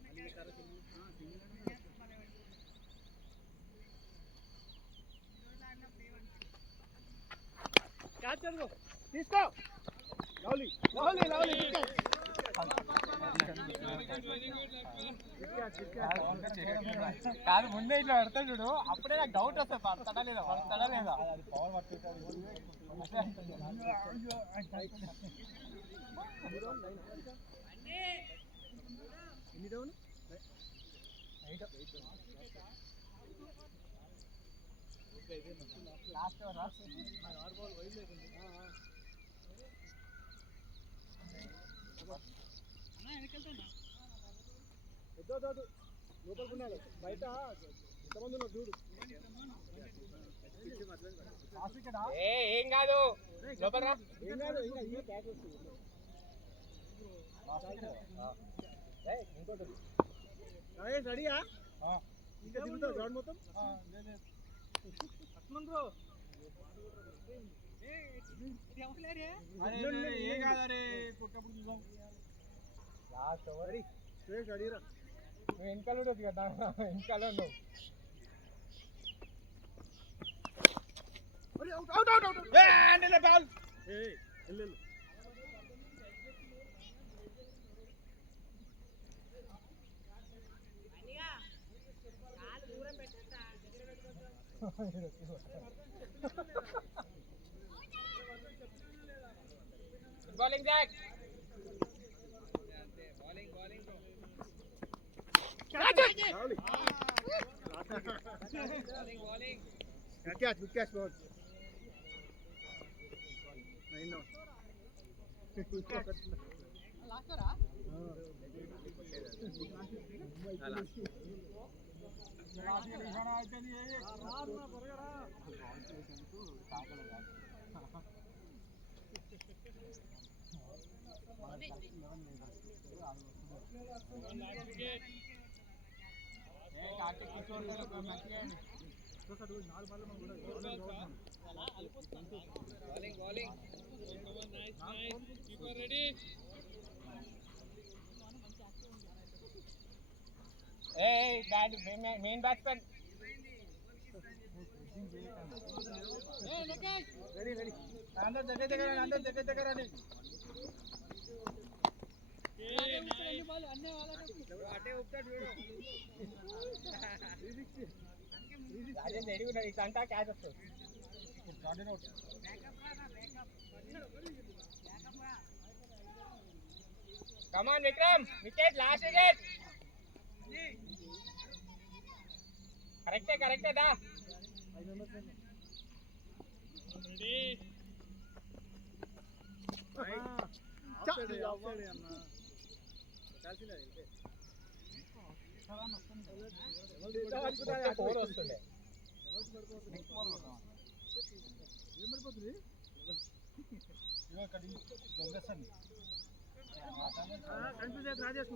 అన్ని కరెక్ట్ క్యాచ్ అనుకో తీసుకో లవ్లీ లవ్లీ లవ్లీ కాదు ముందే ఇట్లా పడతాడు చూడు అప్పుడే నాకు డౌట్ వస్తుంది పడతాడా లేదా పడతాడా లేదా ఎన్ని డౌన్ లాస్ట్ ఆరు బాల్ వైడ్ లేకుండా వద్దు లోపలికి ఉండాలి బయట ఎంతమంది ఉన్నారు చూడు ఏం కాదు లోపల రా. ఏం కాదు ఇంకా ఈ ప్యాక్ వస్తుంది ఇంకోటి రెడీయా ఇంకా దిగుతావు గ్రౌండ్ మొత్తం ఏం కాదరే కొట్టప్పుడు చూద్దాం లాస్ట్ ఓవర్ సురేష్ రెడీరా నువ్వు వెనకాల ఉండొచ్చు కదా వెనకాల ఉన్నావు బాల్ వెళ్ళు bowling Jack good catch ball 9 now bowling nice keeper ready hey main batsman ready अंदर जगह रानी అటే ఉంటాడు రాజేంద్ర ఎడిగున్నాడు ఇట్లా అంటా క్యాచ్ వస్తుంది come on Vikram wicket last wicket కరెక్టే దా ఫోర్ వస్తుండే కన్ఫ్యూజ్ రాజేష్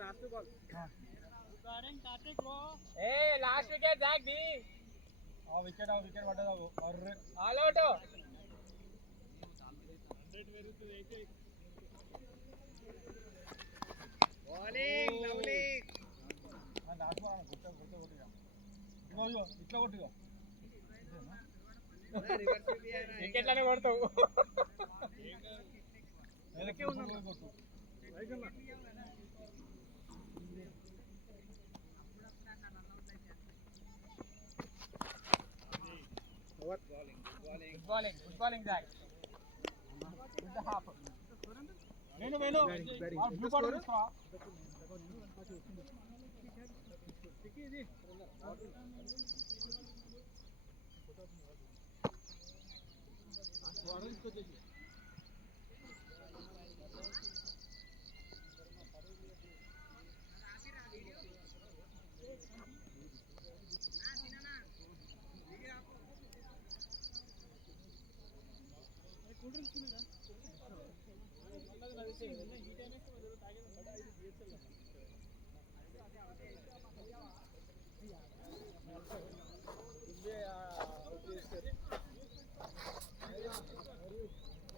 లాస్ట్ బాల్ ఏ లాస్ట్ వికెట్ జాక్ ది ఆ వికెట్ పడ్డదా అర్రే all out bowling lovely last ball కొట్టు ఇగో ఇట్లా కొట్టుగా వికెట్లనే కొడతావు వెనకే ఉన్నా కొట్టు గుడ్ బాలింగ్ జాక్ విత్ ద హాఫ్ వేణు బ్లూ కార్డ్ తీసుకురా